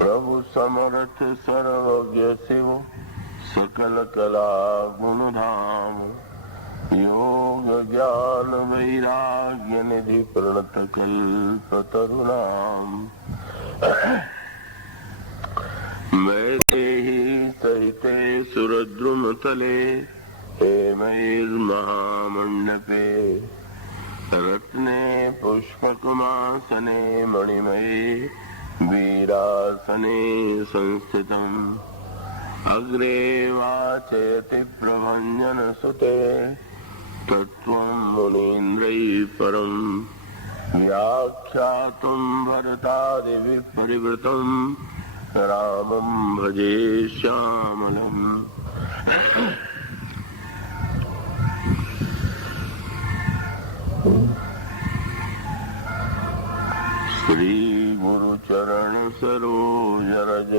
प्रभु समर्थ सर्वज्ञ शिव सकल कला गुण धाम योग ज्ञान वैराग्य निधि प्रणत कल्पतरुणाम वैसे ही सहिते सुरद्रुम तले हेमैर्महामण्डपे रत्ने पुष्पकमासने मणिमये वीरासने संस्थितम् अग्रे वाचयति प्रभञ्जन सुते तत्त्वं मुनीन्द्रैः परम् व्याख्यातुं भरतादिभिः परिवृतम् रामं भजे श्यामलम्। श्री गुरु चरण सरोज रज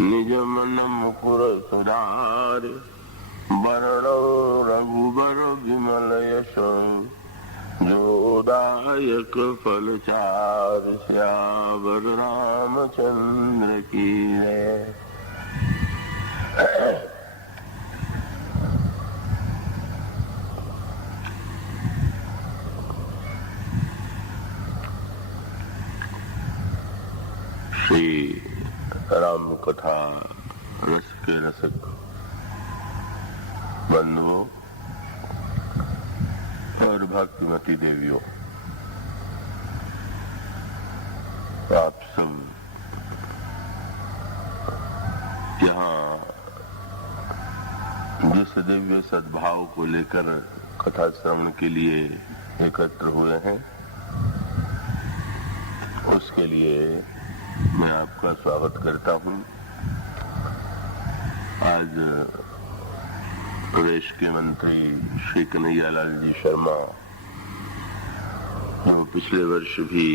निज मन मुकुर सुधार वरणो रघुबर विमल यश जोदायक फलचार श्यावर रामचंद्र की जय। श्री राम कथा रस के रसक बंधुओं और भक्तिमती देवियों, आप सब यहाँ जिस दिव्य सद्भाव को लेकर कथा श्रवण के लिए एकत्र हुए हैं, उसके लिए मैं आपका स्वागत करता हूँ। आज प्रदेश के मंत्री श्री कन्हैयालाल जी शर्मा, जो पिछले वर्ष भी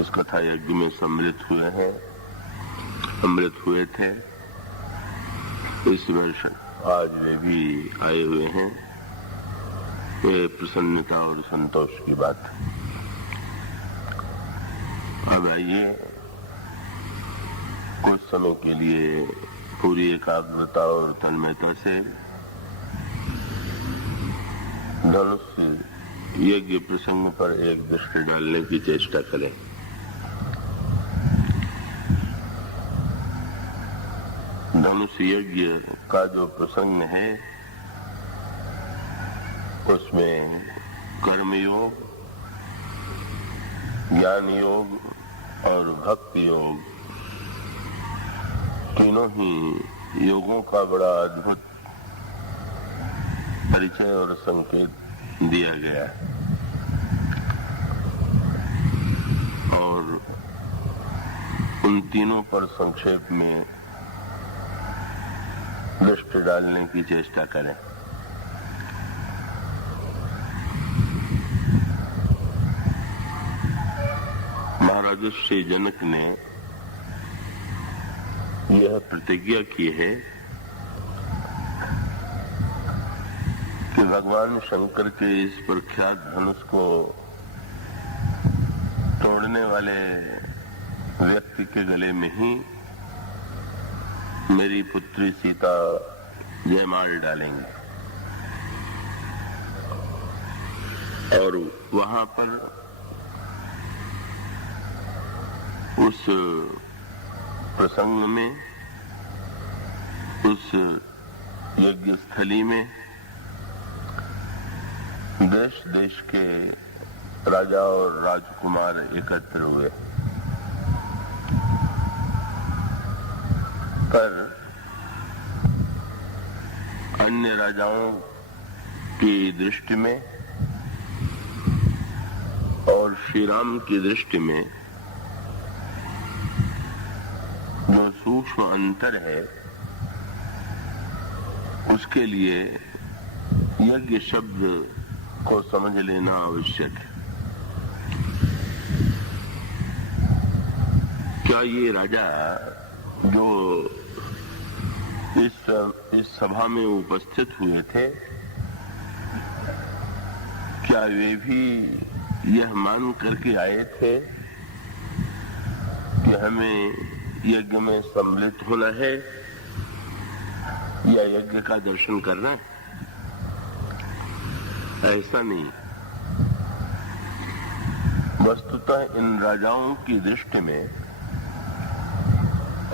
इस कथा यज्ञ में सम्मिलित हुए थे, इस वर्ष आज वे भी आए हुए हैं। ये प्रसन्नता और संतोष की बात। अब आइए कुछ समय के लिए पूरी एकाग्रता और तन्मयता से धनुष यज्ञ प्रसंग पर एक दृष्टि डालने की चेष्टा करें। धनुष यज्ञ का जो प्रसंग है, उसमें कर्मयोग, ज्ञान योग और भक्ति योग, तीनों ही योगों का बड़ा अद्भुत परिचय और संकेत दिया गया है। और उन तीनों पर संक्षेप में दृष्टि डालने की चेष्टा करें। महाराज श्री जनक ने यह प्रतिज्ञा की है कि भगवान शंकर के इस प्रख्यात धनुष को तोड़ने वाले व्यक्ति के गले में ही मेरी पुत्री सीता जयमाल डालेंगे और वहां पर उस प्रसंग में, उस यज्ञ स्थली में देश देश के राजा और राजकुमार एकत्र हुए, पर अन्य राजाओं की दृष्टि में और श्री राम की दृष्टि में जो सूक्ष्म अंतर है, उसके लिए यज्ञ शब्द को समझ लेना आवश्यक है। क्या ये राजा जो इस सभा में उपस्थित हुए थे, क्या वे भी यह मान करके आए थे कि कि हमें यज्ञ में सम्मिलित होना है या यज्ञ का दर्शन करना है। ऐसा नहीं, वस्तुतः इन राजाओं की दृष्टि में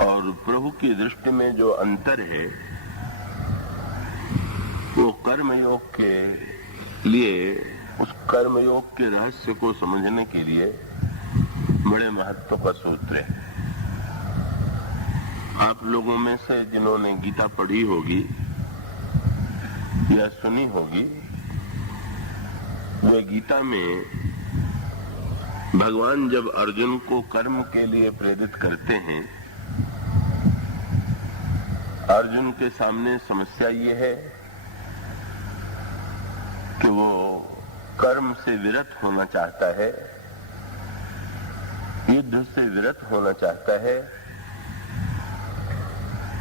और प्रभु की दृष्टि में जो अंतर है वो कर्मयोग के लिए, उस कर्मयोग के रहस्य को समझने के लिए बड़े महत्व का सूत्र है। आप लोगों में से जिन्होंने गीता पढ़ी होगी या सुनी होगी, वे गीता में भगवान जब अर्जुन को कर्म के लिए प्रेरित करते हैं, अर्जुन के सामने समस्या ये है कि वो कर्म से विरत होना चाहता है, युद्ध से विरत होना चाहता है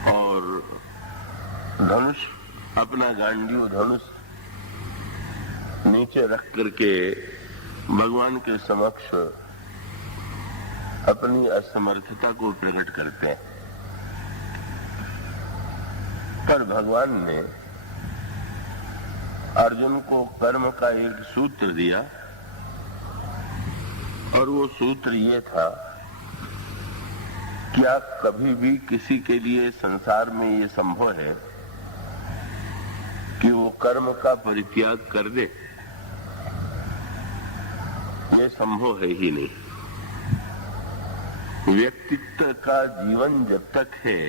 और धनुष, अपना गांडीव धनुष नीचे रख करके भगवान के समक्ष अपनी असमर्थता को प्रकट करते हैं। पर भगवान ने अर्जुन को कर्म का एक सूत्र दिया और वो सूत्र ये था क्या कभी भी किसी के लिए संसार में ये संभव है कि वो कर्म का परित्याग कर दे? ये संभव है ही नहीं। व्यक्तित्व का जीवन जब तक है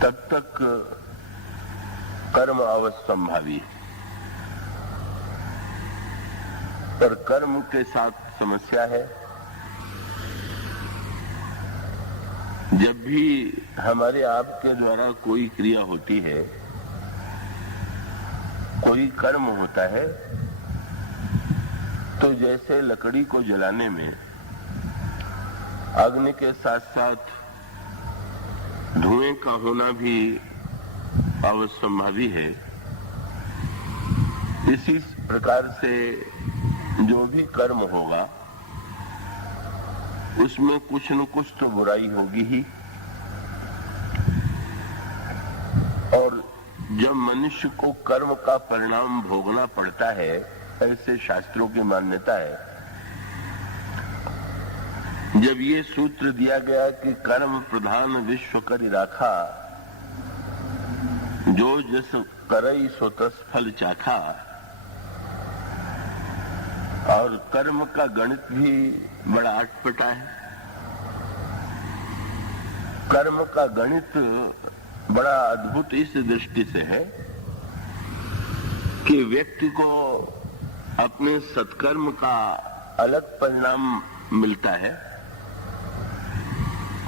तब तक कर्म अवश्यंभावी है, पर कर्म के साथ समस्या है। जब भी हमारे आपके द्वारा कोई क्रिया होती है, कोई कर्म होता है, तो जैसे लकड़ी को जलाने में अग्नि के साथ साथ धुएं का होना भी अवश्यंभावी है, इसी प्रकार से जो भी कर्म होगा उसमें कुछ न कुछ तो बुराई होगी ही। और जब मनुष्य को कर्म का परिणाम भोगना पड़ता है, ऐसे शास्त्रों की मान्यता है। जब ये सूत्र दिया गया कि कर्म प्रधान विश्व करि राखा, जो जस करई सो तस फल चाखा, और कर्म का गणित भी बड़ा अटपटा है। कर्म का गणित बड़ा अद्भुत इस दृष्टि से है कि व्यक्ति को अपने सत्कर्म का अलग परिणाम मिलता है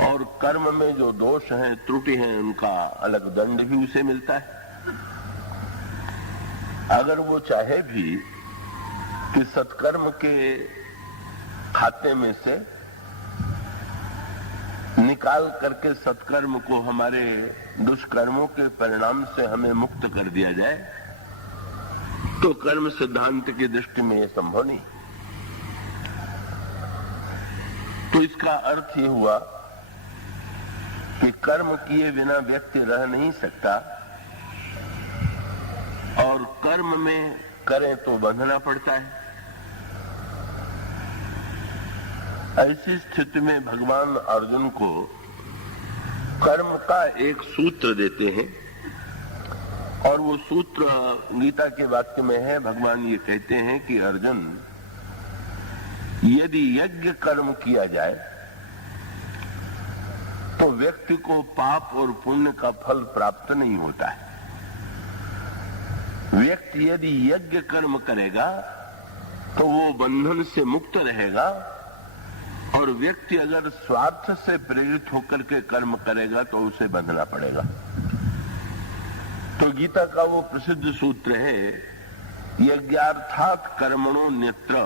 और कर्म में जो दोष हैं, त्रुटि हैं, उनका अलग दंड भी उसे मिलता है। अगर वो चाहे भी कि सत्कर्म के खाते में से निकाल करके सत्कर्म को हमारे दुष्कर्मों के परिणाम से हमें मुक्त कर दिया जाए, तो कर्म सिद्धांत की दृष्टि में यह संभव नहीं। तो इसका अर्थ ये हुआ कि कर्म किए बिना व्यक्ति रह नहीं सकता और कर्म में करें तो बंधना पड़ता है। ऐसी स्थिति में भगवान अर्जुन को कर्म का एक सूत्र देते हैं और वो सूत्र गीता के वाक्य में है। भगवान ये कहते हैं कि अर्जुन, यदि यज्ञ कर्म किया जाए तो व्यक्ति को पाप और पुण्य का फल प्राप्त नहीं होता है। व्यक्ति यदि यज्ञ कर्म करेगा तो वो बंधन से मुक्त रहेगा, और व्यक्ति अगर स्वार्थ से प्रेरित होकर के कर्म करेगा तो उसे बंधना पड़ेगा। तो गीता का वो प्रसिद्ध सूत्र है, यज्ञार्थात् कर्मणो न्यत्र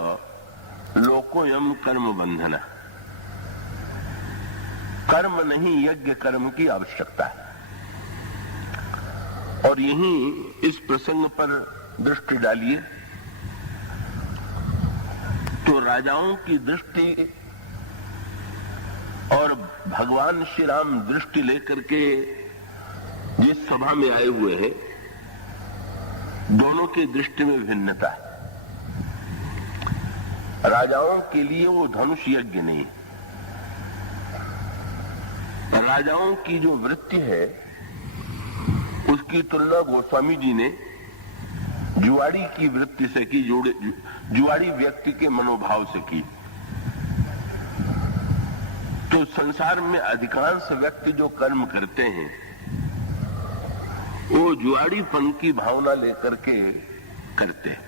लोकोयम कर्म बंधना। कर्म नहीं, यज्ञ कर्म की आवश्यकता है। और यहीं इस प्रसंग पर दृष्टि डालिए तो राजाओं की दृष्टि और भगवान श्री राम दृष्टि लेकर के जिस सभा में आए हुए हैं, दोनों की दृष्टि में भिन्नता है। राजाओं के लिए वो धनुष यज्ञ नहीं, राजाओं की जो वृत्ति है उसकी तुलना गोस्वामी जी ने जुआड़ी की वृत्ति से की, जुआड़ी व्यक्ति के मनोभाव से की। तो संसार में अधिकांश व्यक्ति जो कर्म करते हैं वो जुआड़ीपन की भावना लेकर के करते हैं।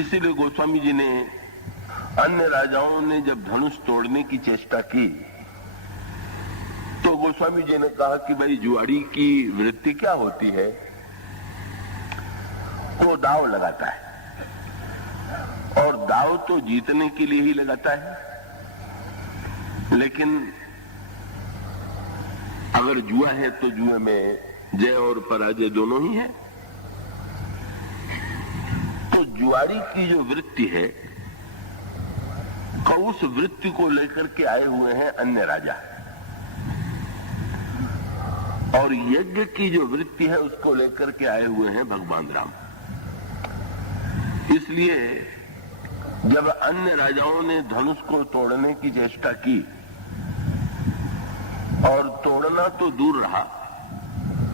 इसीलिए गोस्वामी जी ने अन्य राजाओं ने जब धनुष तोड़ने की चेष्टा की तो गोस्वामी जी ने कहा कि भाई जुआड़ी की वृत्ति क्या होती है, वो दांव लगाता है और दांव तो जीतने के लिए ही लगाता है, लेकिन अगर जुआ है तो जुए में जय और पराजय दोनों ही है। तो जुआड़ी की जो वृत्ति है, उस वृत्ति को लेकर के आए हुए हैं अन्य राजा, और यज्ञ की जो वृत्ति है उसको लेकर के आए हुए हैं भगवान राम। इसलिए जब अन्य राजाओं ने धनुष को तोड़ने की चेष्टा की और तोड़ना तो दूर रहा,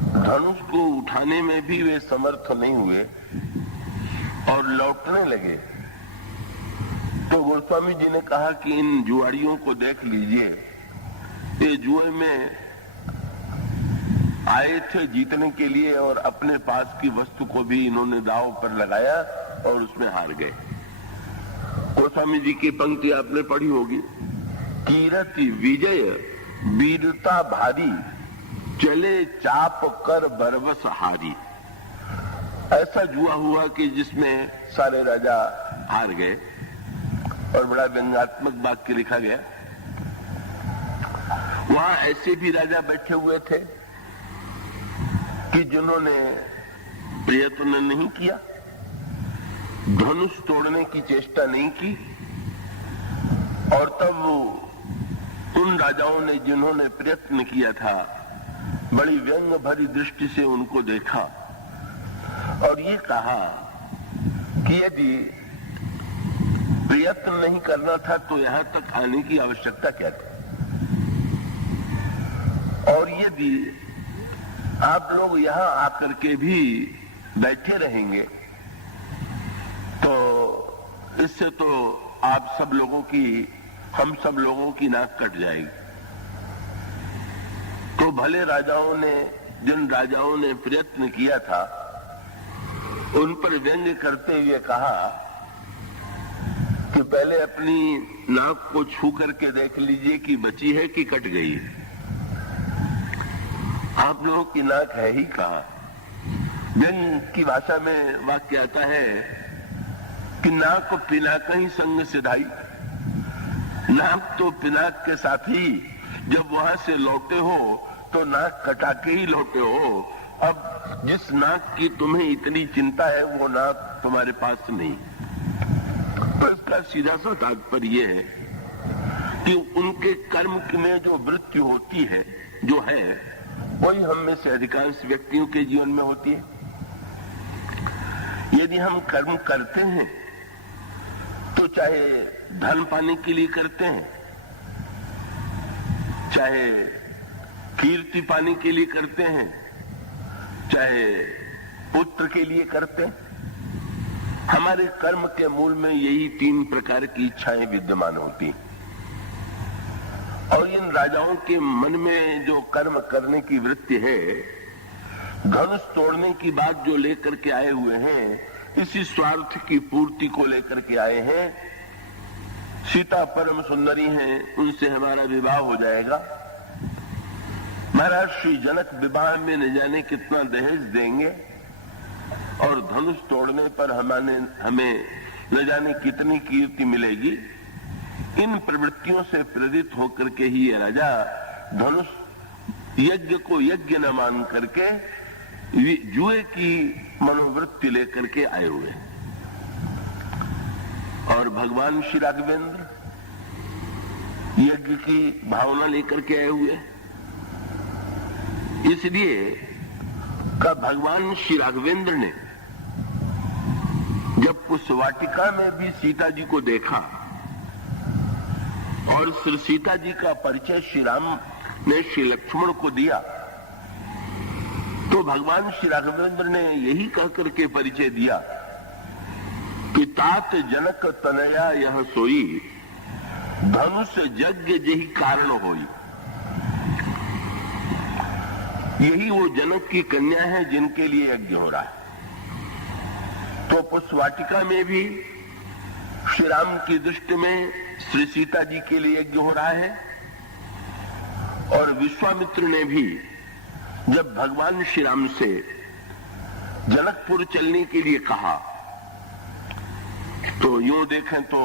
धनुष को उठाने में भी वे समर्थ नहीं हुए और लौटने लगे, तो गोस्वामी जी ने कहा कि इन जुआड़ियों को देख लीजिए, ये जुए में आए थे जीतने के लिए और अपने पास की वस्तु को भी इन्होंने दांव पर लगाया और उसमें हार गए। गोस्वामी जी की पंक्ति आपने पढ़ी होगी, कीरति विजय वीरता भारी, चले चाप कर बरबस हारी। ऐसा जुआ हुआ कि जिसमें सारे राजा हार गए और बड़ा व्यंग्यात्मक वाक्य लिखा गया। वहां ऐसे भी राजा बैठे हुए थे कि जिन्होंने प्रयत्न नहीं किया, धनुष तोड़ने की चेष्टा नहीं की, और तब उन राजाओं ने जिन्होंने प्रयत्न किया था बड़ी व्यंग भरी दृष्टि से उनको देखा और ये कहा कि यदि प्रयत्न नहीं करना था तो यहां तक आने की आवश्यकता क्या थी, और यदि आप लोग यहां आकर के भी बैठे रहेंगे तो इससे तो आप सब लोगों की, हम सब लोगों की नाक कट जाएगी। तो भले राजाओं ने, जिन राजाओं ने प्रयत्न किया था उन पर व्यंग्य करते हुए कहा कि पहले अपनी नाक को छू करके देख लीजिए कि बची है कि कट गई है। आप लोगों की नाक है ही कहाँ। व्यंग्य की भाषा में वाक्य आता है कि नाक को पिनाक ही संग सिधाई। नाक तो पिनाक के साथ ही, जब वहां से लौटे हो तो नाक कटा के ही लौटे हो। अब जिस नाक की तुम्हें इतनी चिंता है वो नाक तुम्हारे पास नहीं। तो इसका सीधा सा तात्पर्य यह है कि उनके कर्म में जो वृत्ति होती है, जो है, वही हम में से अधिकांश व्यक्तियों के जीवन में होती है। यदि हम कर्म करते हैं तो चाहे धन पाने के लिए करते हैं, चाहे कीर्ति पाने के लिए करते हैं, चाहे पुत्र के लिए करते हैं, हमारे कर्म के मूल में यही 3 प्रकार की इच्छाएं विद्यमान होती हैं। और इन राजाओं के मन में जो कर्म करने की वृत्ति है, धनुष तोड़ने की बात जो लेकर के आए हुए हैं, इसी स्वार्थ की पूर्ति को लेकर के आए हैं। सीता परम सुंदरी हैं, उनसे हमारा विवाह हो जाएगा। महाराज श्री जनक विवाह में न जाने कितना दहेज देंगे और धनुष तोड़ने पर हमें न जाने कितनी कीर्ति मिलेगी। इन प्रवृत्तियों से प्रेरित होकर के ही ये राजा धनुष यज्ञ को यज्ञ न मान करके जुए की मनोवृत्ति लेकर के आए हुए। और भगवान श्री राघवेंद्र यज्ञ की भावना लेकर के आए हुए हैं। इसलिए का भगवान श्री राघवेंद्र ने जब उस वाटिका में भी सीता जी को देखा और श्री सीता जी का परिचय श्री राम ने श्री लक्ष्मण को दिया, तो भगवान श्री राघवेंद्र ने यही कहकर के परिचय दिया कि तात जनक तनया यह सोई, धनुष यज्ञ जही कारण होई। यही वो जनक की कन्या है जिनके लिए यज्ञ हो रहा है। तो पुष्प वाटिका में भी श्री राम की दृष्टि में श्री सीता जी के लिए यज्ञ हो रहा है, और विश्वामित्र ने भी जब भगवान श्री राम से जनकपुर चलने के लिए कहा, तो यूं देखें तो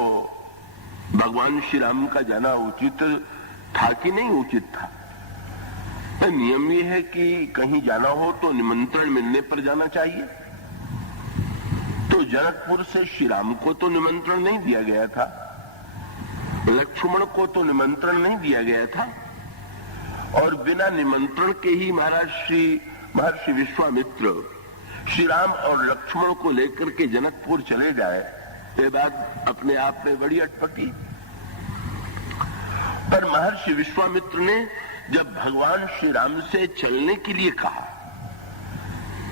भगवान श्री राम का जाना उचित था कि नहीं उचित था। नियम ये है कि कहीं जाना हो तो निमंत्रण मिलने पर जाना चाहिए। तो जनकपुर से श्री राम को तो निमंत्रण नहीं दिया गया था, लक्ष्मण को तो निमंत्रण नहीं दिया गया था, और बिना निमंत्रण के ही महर्षि विश्वामित्र श्री राम और लक्ष्मण को लेकर के जनकपुर चले जाए, ये बात अपने आप में बड़ी अटपटी। पर महर्षि विश्वामित्र ने जब भगवान श्री राम से चलने के लिए कहा,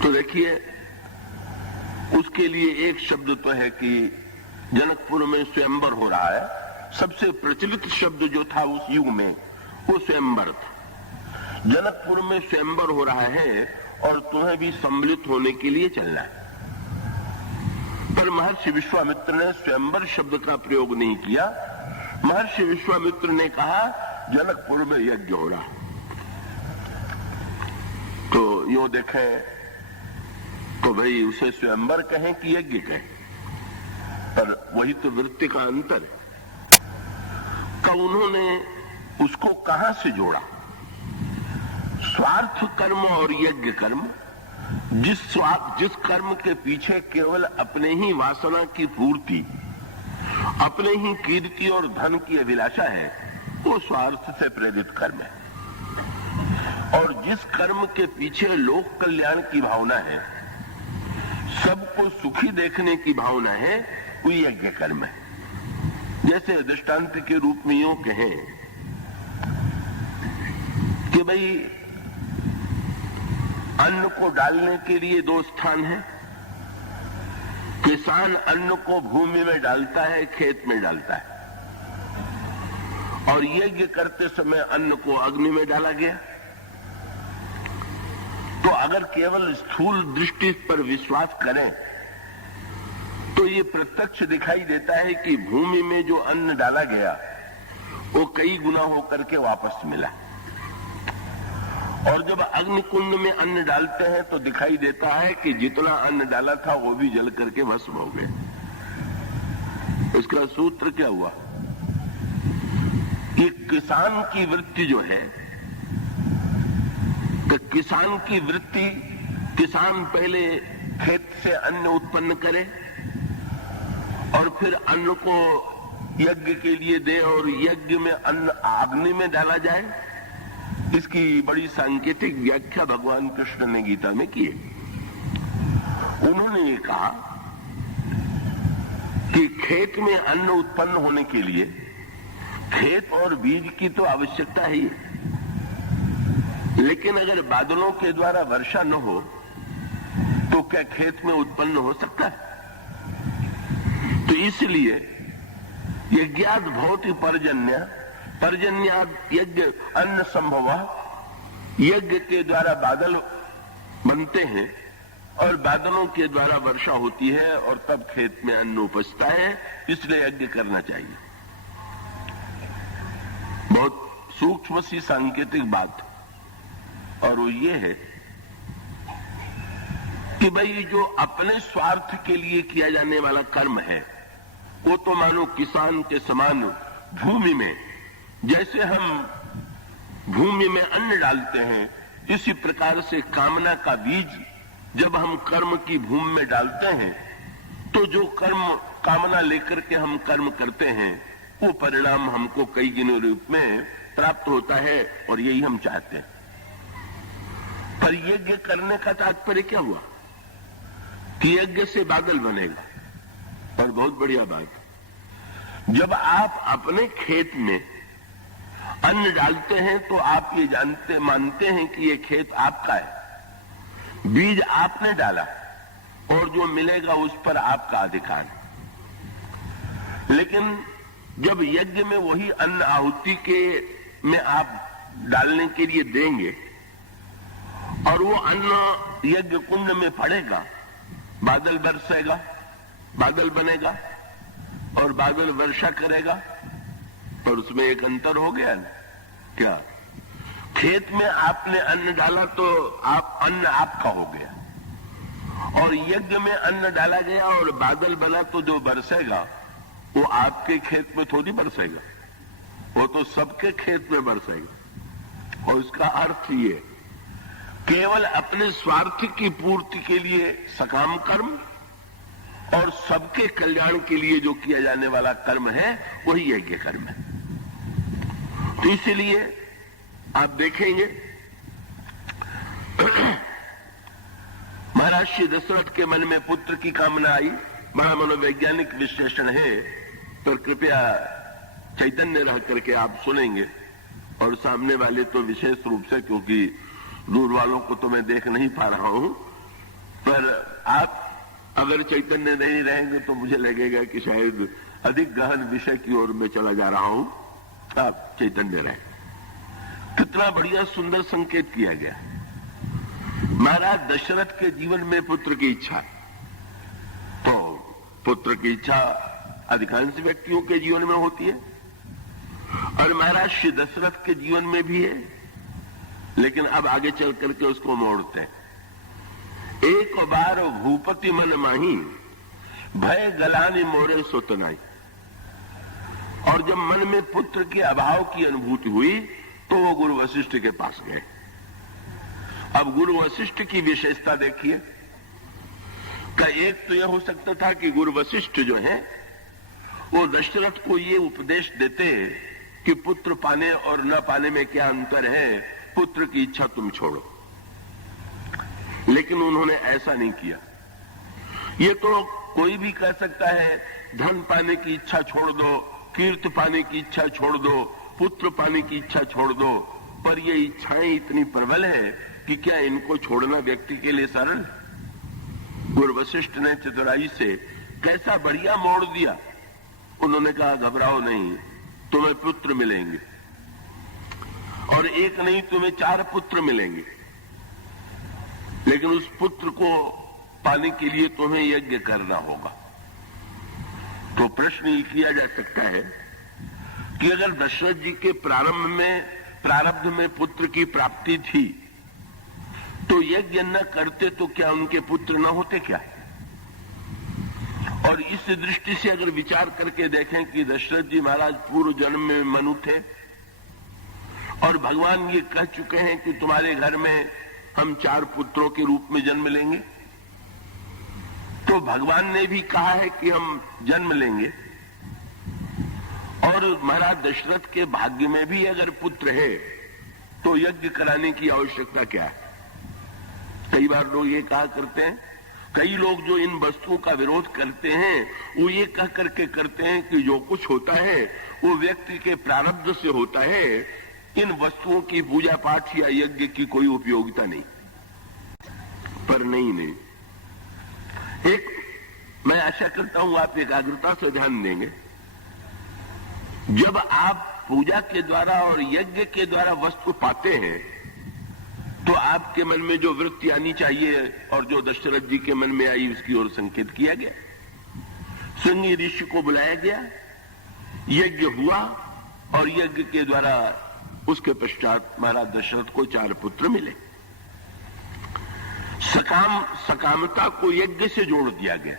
तो देखिए उसके लिए एक शब्द तो है कि जनकपुर में स्वयंवर हो रहा है। सबसे प्रचलित शब्द जो था उस युग में वो स्वयंवर था। जनकपुर में स्वयंवर हो रहा है और तुम्हें भी सम्मिलित होने के लिए चलना है। पर महर्षि विश्वामित्र ने स्वयंवर शब्द का प्रयोग नहीं किया। महर्षि विश्वामित्र ने कहा जनकपुर में यज्ञ हो रहा। तो यूं देखें तो भाई उसे स्वयंवर कहें कि यज्ञ कहें, पर वही तो वृत्ति का अंतर है। तो उन्होंने उसको कहां से जोड़ा? स्वार्थ कर्म और यज्ञ कर्म, जिस कर्म के पीछे केवल अपने ही वासना की पूर्ति, अपने ही कीर्ति और धन की अभिलाषा है, वो स्वार्थ से प्रेरित कर्म है। और जिस कर्म के पीछे लोक कल्याण की भावना है, सबको सुखी देखने की भावना है, वो यज्ञ कर्म है। जैसे दृष्टांत के रूप में यूं कहें कि भाई अन्न को डालने के लिए दो स्थान हैं। किसान अन्न को भूमि में डालता है, खेत में डालता है, और यज्ञ करते समय अन्न को अग्नि में डाला गया। तो अगर केवल स्थूल दृष्टि पर विश्वास करें तो ये प्रत्यक्ष दिखाई देता है कि भूमि में जो अन्न डाला गया वो कई गुना होकर के वापस मिला, और जब अग्निकुंड में अन्न डालते हैं तो दिखाई देता है कि जितना अन्न डाला था वो भी जल करके भस्म हो गए। इसका सूत्र क्या हुआ कि किसान की वृत्ति जो है, तो किसान की वृत्ति, किसान पहले खेत से अन्न उत्पन्न करे और फिर अन्न को यज्ञ के लिए दे और यज्ञ में अन्न अग्नि में डाला जाए। इसकी बड़ी सांकेतिक व्याख्या भगवान कृष्ण ने गीता में की है। उन्होंने ये कहा कि खेत में अन्न उत्पन्न होने के लिए खेत और बीज की तो आवश्यकता ही है, लेकिन अगर बादलों के द्वारा वर्षा न हो तो क्या खेत में उत्पन्न हो सकता है? तो इसलिए यज्ञाद भवति पर्जन्य, पर्जन्याद यज्ञ अन्न संभव, यज्ञ के द्वारा बादल बनते हैं और बादलों के द्वारा वर्षा होती है और तब खेत में अन्न उपजता है, इसलिए यज्ञ करना चाहिए। बहुत सूक्ष्म सी सांकेतिक बात, और वो ये है कि भाई जो अपने स्वार्थ के लिए किया जाने वाला कर्म है वो तो मानो किसान के समान भूमि में, जैसे हम भूमि में अन्न डालते हैं, इसी प्रकार से कामना का बीज जब हम कर्म की भूमि में डालते हैं तो जो कर्म कामना लेकर के हम कर्म करते हैं वो परिणाम हमको कई गुना रूप में प्राप्त होता है और यही हम चाहते हैं। पर यज्ञ करने का तात्पर्य क्या हुआ कि यज्ञ से बादल बनेगा। और बहुत बढ़िया बात, जब आप अपने खेत में अन्न डालते हैं तो आप ये मानते हैं कि ये खेत आपका है, बीज आपने डाला और जो मिलेगा उस पर आपका अधिकार है। लेकिन जब यज्ञ में वही अन्न आहुति के में आप डालने के लिए देंगे और वो अन्न यज्ञ कुंड में पड़ेगा, बादल बरसेगा, बादल बनेगा और बादल वर्षा करेगा, पर उसमें एक अंतर हो गया ना। क्या? खेत में आपने अन्न डाला तो अन्न आपका हो गया, और यज्ञ में अन्न डाला गया और बादल बना तो जो बरसेगा वो आपके खेत में थोड़ी बरसेगा, वो तो सबके खेत में बरसेगा। और इसका अर्थ ये, केवल अपने स्वार्थ की पूर्ति के लिए सकाम कर्म और सबके कल्याण के लिए जो किया जाने वाला कर्म है वही यज्ञ कर्म है। तो इसलिए आप देखेंगे महाराज श्री दशरथ के मन में पुत्र की कामना आई। बड़ा मनोवैज्ञानिक विश्लेषण है, तो कृपया चैतन्य रह करके आप सुनेंगे। और सामने वाले तो विशेष रूप से, क्योंकि दूर वालों को तो मैं देख नहीं पा रहा हूं, पर आप अगर चैतन्य नहीं रहेंगे तो मुझे लगेगा कि शायद अधिक गहन विषय की ओर मैं चला जा रहा हूं। आप चैतन्य रहें। कितना बढ़िया सुंदर संकेत किया गया। महाराज दशरथ के जीवन में पुत्र की इच्छा, तो पुत्र की इच्छा अधिकांश व्यक्तियों के जीवन में होती है और महाराज श्री दशरथ के जीवन में भी है, लेकिन अब आगे चल करके उसको मोड़ते हैं। एक बार भूपति मन माही, भय गलानी मोरे सोतनाई। और जब मन में पुत्र के अभाव की अनुभूति हुई तो वो गुरु वशिष्ठ के पास गए। अब गुरु वशिष्ठ की विशेषता देखिए। का एक तो यह हो सकता था कि गुरु वशिष्ठ जो है वो दशरथ को ये उपदेश देते कि पुत्र पाने और न पाने में क्या अंतर है, पुत्र की इच्छा तुम छोड़ो। लेकिन उन्होंने ऐसा नहीं किया। ये तो कोई भी कह सकता है, धन पाने की इच्छा छोड़ दो, कीर्ति पाने की इच्छा छोड़ दो, पुत्र पाने की इच्छा छोड़ दो, पर ये इच्छाएं इतनी प्रबल है कि क्या इनको छोड़ना व्यक्ति के लिए सरल? गुरु वशिष्ठ ने चतुराई से कैसा बढ़िया मोड़ दिया। उन्होंने कहा घबराओ नहीं, तुम्हें पुत्र मिलेंगे, और एक नहीं तुम्हें 4 पुत्र मिलेंगे, लेकिन उस पुत्र को पाने के लिए तुम्हें यज्ञ करना होगा। तो प्रश्न ये किया जा सकता है कि अगर दशरथ जी के प्रारब्ध में पुत्र की प्राप्ति थी तो यज्ञ न करते तो क्या उनके पुत्र न होते क्या? और इस दृष्टि से अगर विचार करके देखें कि दशरथ जी महाराज पूर्व जन्म में मनु थे और भगवान ये कह चुके हैं कि तुम्हारे घर में हम 4 पुत्रों के रूप में जन्म लेंगे, तो भगवान ने भी कहा है कि हम जन्म लेंगे। और महाराज दशरथ के भाग्य में भी अगर पुत्र है तो यज्ञ कराने की आवश्यकता क्या है? कई बार लोग ये कहा करते हैं, कई लोग जो इन वस्तुओं का विरोध करते हैं वो ये कह करके करते हैं कि जो कुछ होता है वो व्यक्ति के प्रारब्ध से होता है, इन वस्तुओं की पूजा पाठ या यज्ञ की कोई उपयोगिता नहीं। पर नहीं, एक मैं आशा करता हूं आप एकाग्रता से ध्यान देंगे। जब आप पूजा के द्वारा और यज्ञ के द्वारा वस्तु पाते हैं तो आपके मन में जो वृत्ति आनी चाहिए और जो दशरथ जी के मन में आई उसकी ओर संकेत किया गया। सिंह ऋषि को बुलाया गया, यज्ञ हुआ और यज्ञ के द्वारा उसके पश्चात महाराज दशरथ को 4 पुत्र मिले। सकामता को यज्ञ से जोड़ दिया गया।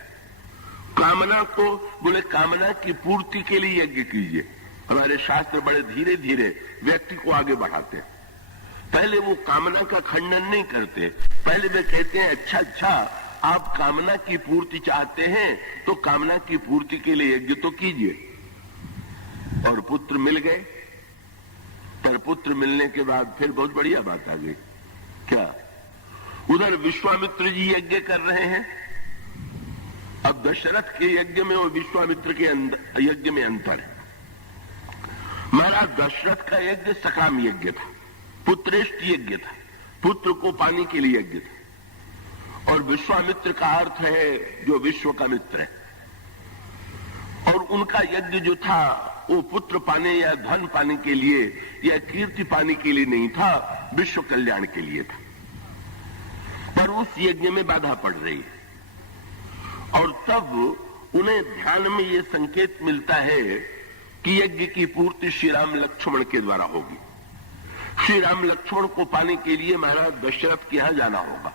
कामना को बोले कामना की पूर्ति के लिए यज्ञ कीजिए। हमारे शास्त्र बड़े धीरे धीरे व्यक्ति को आगे बढ़ाते हैं। पहले वो कामना का खंडन नहीं करते, पहले वे कहते हैं अच्छा आप कामना की पूर्ति चाहते हैं तो कामना की पूर्ति के लिए यज्ञ तो कीजिए। और पुत्र मिल गए। पर पुत्र मिलने के बाद फिर बहुत बढ़िया बात आ गई। क्या? उधर विश्वामित्र जी यज्ञ कर रहे हैं। अब दशरथ के यज्ञ में और विश्वामित्र के यज्ञ में अंतर है। महाराज दशरथ का यज्ञ सकाम यज्ञ था, पुत्रेष्ट यज्ञ था, पुत्र को पाने के लिए यज्ञ था। और विश्वामित्र का अर्थ है जो विश्व का मित्र है। और उनका यज्ञ जो था वो पुत्र पाने या धन पाने के लिए या कीर्ति पाने के लिए नहीं था, विश्व कल्याण के लिए था। पर उस यज्ञ में बाधा पड़ रही है। और तब उन्हें ध्यान में ये संकेत मिलता है कि यज्ञ की पूर्ति श्री राम लक्ष्मण के द्वारा होगी। श्री राम लक्ष्मण को पाने के लिए महाराज दशरथ के यहां जाना होगा।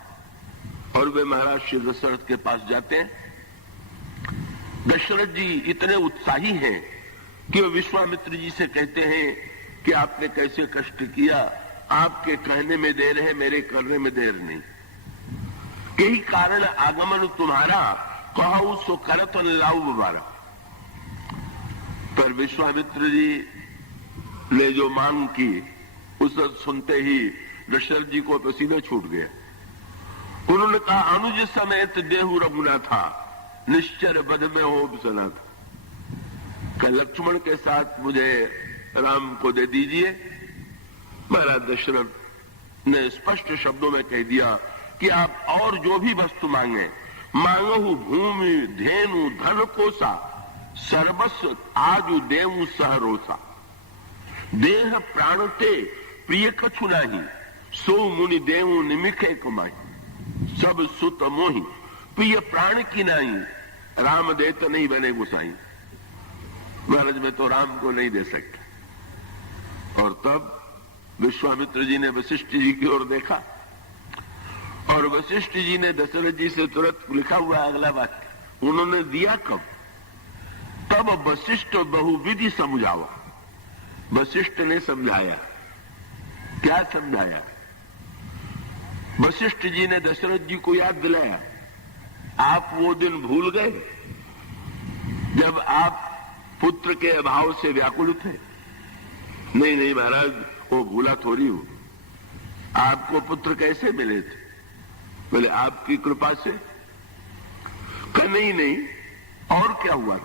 और वे महाराज श्री दशरथ के पास जाते हैं। दशरथ जी इतने उत्साही हैं कि वे विश्वामित्र जी से कहते हैं कि आपने कैसे कष्ट किया, आपके कहने में देर है, मेरे करने में देर नहीं। यही कारण आगमन तुम्हारा, कहूं सो करत लाऊ बुबारा। पर विश्वामित्र जी ने जो मांग की उसे सुनते ही दशरथ जी को पसीना छूट गया। उन्होंने कहा, अनुज समेत देहु रघुनाथा, निश्चर बध में हो सना था। लक्ष्मण के साथ मुझे राम को दे दीजिए। महाराज दशरथ ने स्पष्ट शब्दों में कह दिया कि आप और जो भी वस्तु मांगे, मांगहु भूमि धेनु धन कोसा, सर्वस्व आजु देवु सहरोसा। देह प्राणते प्रिय कछु नाही, सो मुनि देवु निमिखे कुमाई। सब सुत मोहि प्रिय प्राण की नाही, राम देत नहीं बने गुसाई। महाराज में तो राम को नहीं दे सकते। और तब विश्वामित्र जी ने वशिष्ठ जी की ओर देखा और वशिष्ठ जी ने दशरथ जी से तुरंत लिखा हुआ अगला वाक्य उन्होंने दिया कब? तब वशिष्ठ बहुविधि समझावा। वशिष्ठ ने समझाया। क्या समझाया? वशिष्ठ जी ने दशरथ जी को याद दिलाया, आप वो दिन भूल गए जब आप पुत्र के अभाव से व्याकुल थे। नहीं नहीं महाराज, वो भूला थोड़ी हूं। आपको पुत्र कैसे मिले थे? बोले आपकी कृपा से। नहीं नहीं, और क्या हुआ?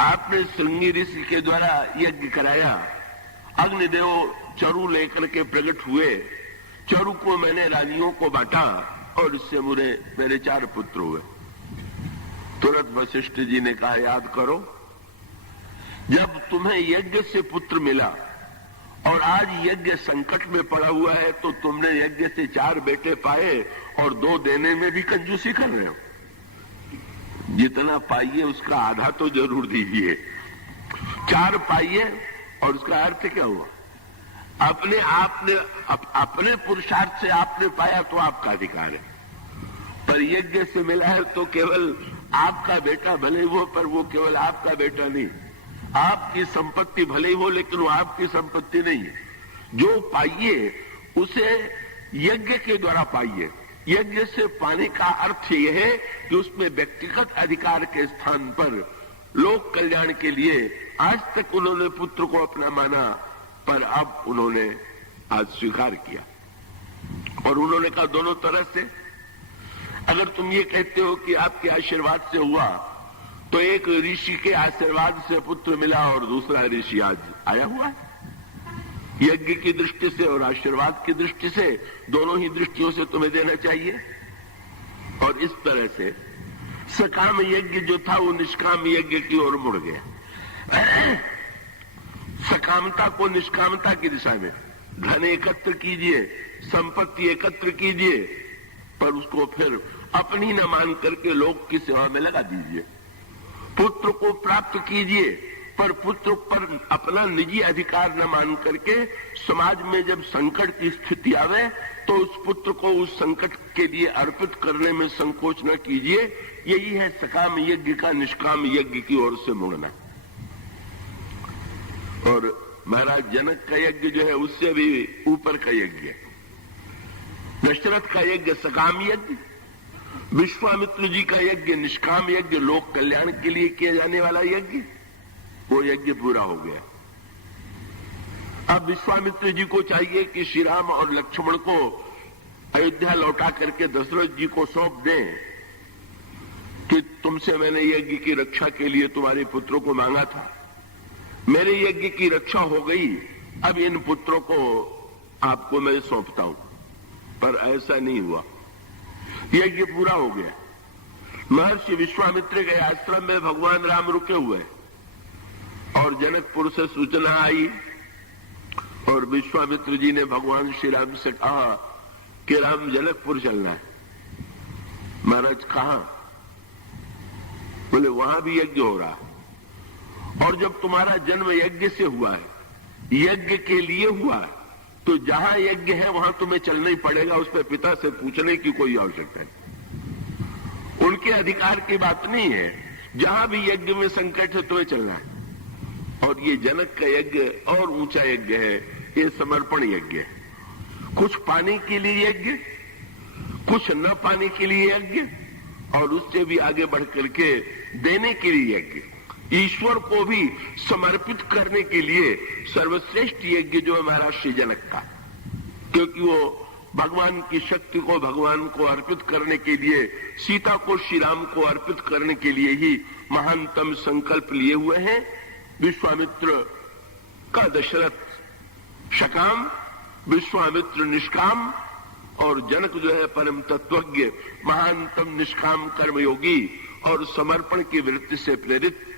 आपने श्रृंगी ऋषि के द्वारा यज्ञ कराया, अग्निदेव चरु लेकर के प्रकट हुए, चरु को मैंने रानियों को बांटा और इससे मेरे 4 पुत्र हुए। तुरंत वशिष्ठ जी ने कहा, याद करो जब तुम्हें यज्ञ से पुत्र मिला और आज यज्ञ संकट में पड़ा हुआ है तो तुमने यज्ञ से 4 बेटे पाए और 2 देने में भी कंजूसी कर रहे हो। जितना पाइए उसका आधा तो जरूर दीजिए। 4 पाइए और उसका अर्थ क्या हुआ? अपने पुरुषार्थ से आपने पाया तो आपका अधिकार है, पर यज्ञ से मिला है तो केवल आपका बेटा भले हो, पर वो केवल आपका बेटा नहीं। आपकी संपत्ति भले ही हो लेकिन वो आपकी संपत्ति नहीं है। जो पाइए उसे यज्ञ के द्वारा पाइए। यज्ञ से पाने का अर्थ यह है कि उसमें व्यक्तिगत अधिकार के स्थान पर लोक कल्याण के लिए आज तक उन्होंने पुत्र को अपना माना, पर अब उन्होंने आज स्वीकार किया। और उन्होंने कहा दोनों तरह से, अगर तुम ये कहते हो कि आपके आशीर्वाद से हुआ तो एक ऋषि के आशीर्वाद से पुत्र मिला और दूसरा ऋषि आज आया हुआ है। यज्ञ की दृष्टि से और आशीर्वाद की दृष्टि से, दोनों ही दृष्टियों से तुम्हें देना चाहिए। और इस तरह से सकाम यज्ञ जो था वो निष्काम यज्ञ की ओर मुड़ गया। सकामता को निष्कामता की दिशा में, धन एकत्र कीजिए, संपत्ति एकत्र कीजिए, पर उसको फिर अपनी न मान करके लोक की सेवा में लगा दीजिए। पुत्र को प्राप्त कीजिए, पर पुत्र पर अपना निजी अधिकार न मान करके समाज में जब संकट की स्थिति आवे तो उस पुत्र को उस संकट के लिए अर्पित करने में संकोच न कीजिए। यही है सकाम यज्ञ का निष्काम यज्ञ की ओर से मुड़ना। और महाराज जनक का यज्ञ जो है उससे भी ऊपर का यज्ञ है। दशरथ का यज्ञ सकाम यज्ञ, विश्वामित्र जी का यज्ञ निष्काम यज्ञ, लोक कल्याण के लिए किया जाने वाला यज्ञ। वो यज्ञ पूरा हो गया। अब विश्वामित्र जी को चाहिए कि श्री राम और लक्ष्मण को अयोध्या लौटा करके दशरथ जी को सौंप दें कि तुमसे मैंने यज्ञ की रक्षा के लिए तुम्हारे पुत्रों को मांगा था, मेरे यज्ञ की रक्षा हो गई, अब इन पुत्रों को आपको मैं सौंपता हूं। पर ऐसा नहीं हुआ, यज्ञ पूरा हो गया। महर्षि विश्वामित्र के आश्रम में भगवान राम रुके हुए और जनकपुर से सूचना आई और विश्वामित्र जी ने भगवान श्री राम से कहा कि राम जनकपुर चलना है। महाराज कहां? बोले वहां भी यज्ञ हो रहा है और जब तुम्हारा जन्म यज्ञ से हुआ है, यज्ञ के लिए हुआ है, तो जहां यज्ञ है वहां तुम्हें चलना ही पड़ेगा, उस पर पिता से पूछने की कोई आवश्यकता नहीं। उनके अधिकार की बात नहीं है, जहां भी यज्ञ में संकट है तुम्हें चलना है। और ये जनक का यज्ञ और ऊंचा यज्ञ है, ये समर्पण यज्ञ है। कुछ पाने के लिए यज्ञ, कुछ न पाने के लिए यज्ञ, और उससे भी आगे बढ़ करके देने के लिए यज्ञ। ईश्वर को भी समर्पित करने के लिए सर्वश्रेष्ठ यज्ञ जो है महाराज श्री जनक का, क्योंकि वो भगवान की शक्ति को भगवान को अर्पित करने के लिए, सीता को श्री राम को अर्पित करने के लिए ही महानतम संकल्प लिए हुए हैं। विश्वामित्र का दशरथ सकाम, विश्वामित्र निष्काम और जनक जो है परम तत्वज्ञ, महानतम निष्काम कर्मयोगी और समर्पण की वृत्ति से प्रेरित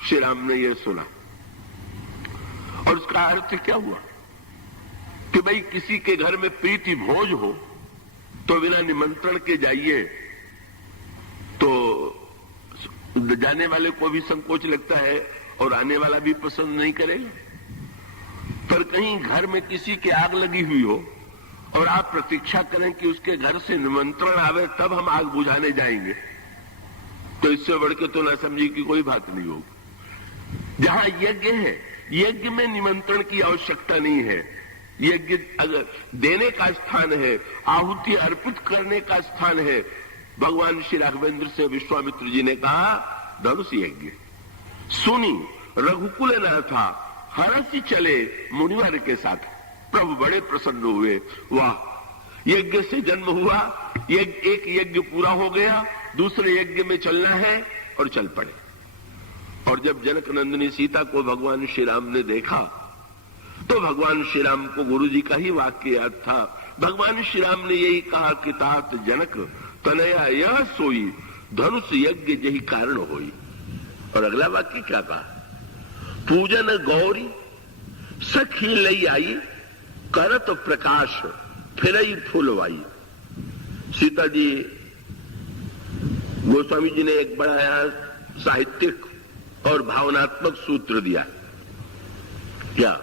श्री राम ने यह सुना। और उसका अर्थ क्या हुआ कि भाई किसी के घर में प्रीति भोज हो तो बिना निमंत्रण के जाइए तो जाने वाले को भी संकोच लगता है और आने वाला भी पसंद नहीं करेगा। पर कहीं घर में किसी की आग लगी हुई हो और आप प्रतीक्षा करें कि उसके घर से निमंत्रण आवे तब हम आग बुझाने जाएंगे, तो इससे बढ़ के तो ना समझी की कोई बात नहीं होगी। जहां यज्ञ है, यज्ञ में निमंत्रण की आवश्यकता नहीं है। यज्ञ अगर देने का स्थान है, आहुति अर्पित करने का स्थान है। भगवान श्री राघवेंद्र से विश्वामित्र जी ने कहा धनुष यज्ञ सुनी रघुकुल न था, हरसी चले मुनिवर के साथ। प्रभु बड़े प्रसन्न हुए, वाह, यज्ञ से जन्म हुआ, एक यज्ञ पूरा हो गया, दूसरे यज्ञ में चलना है और चल पड़े। और जब जनक नंदिनी सीता को भगवान श्री राम ने देखा तो भगवान श्री राम को गुरु जी का ही वाक्य याद था। भगवान श्री राम ने यही कहा कि तात जनक तनया यह सोई, धनुष यज्ञ यही कारण होई। और अगला वाक्य क्या कहा? पूजन गौरी सखी लई आई, करत प्रकाश फिरई फूलवाई। सीता जी, गोस्वामी जी ने एक बड़ा साहित्यिक और भावनात्मक सूत्र दिया। क्या?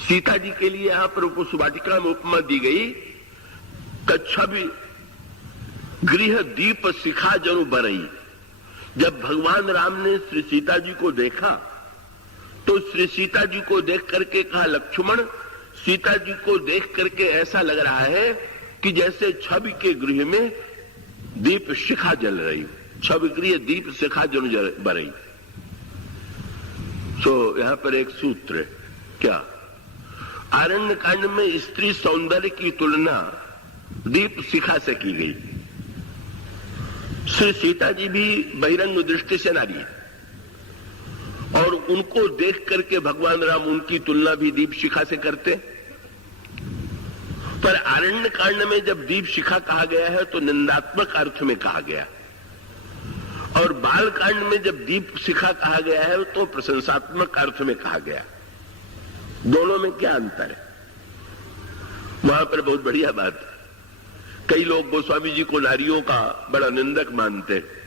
सीता जी के लिए यहां पर सुवाटिका में उपमा दी गई, कच्छभी गृह दीप शिखा जनु बरई। जब भगवान राम ने श्री सीता जी को देखा तो श्री सीता जी को देख करके कहा लक्ष्मण, सीता जी को देख करके ऐसा लग रहा है कि जैसे छवि के गृह में दीप शिखा जल रही, छवि गृह दीप शिखा जन बरई। तो यहां पर एक सूत्र है। क्या? आरण्य कांड में स्त्री सौंदर्य की तुलना दीप शिखा से की गई। श्री सीता जी भी बहिरंग दृष्टि से नारी है और उनको देख करके भगवान राम उनकी तुलना भी दीप शिखा से करते। पर आरण्य कांड में जब दीप शिखा कहा गया है तो निंदात्मक अर्थ में कहा गया, और बाल कांड में जब दीप शिखा कहा गया है तो प्रशंसात्मक अर्थ में कहा गया। दोनों में क्या अंतर है? वहां पर बहुत बढ़िया बात है। कई लोग गोस्वामी जी को नारियों का बड़ा निंदक मानते हैं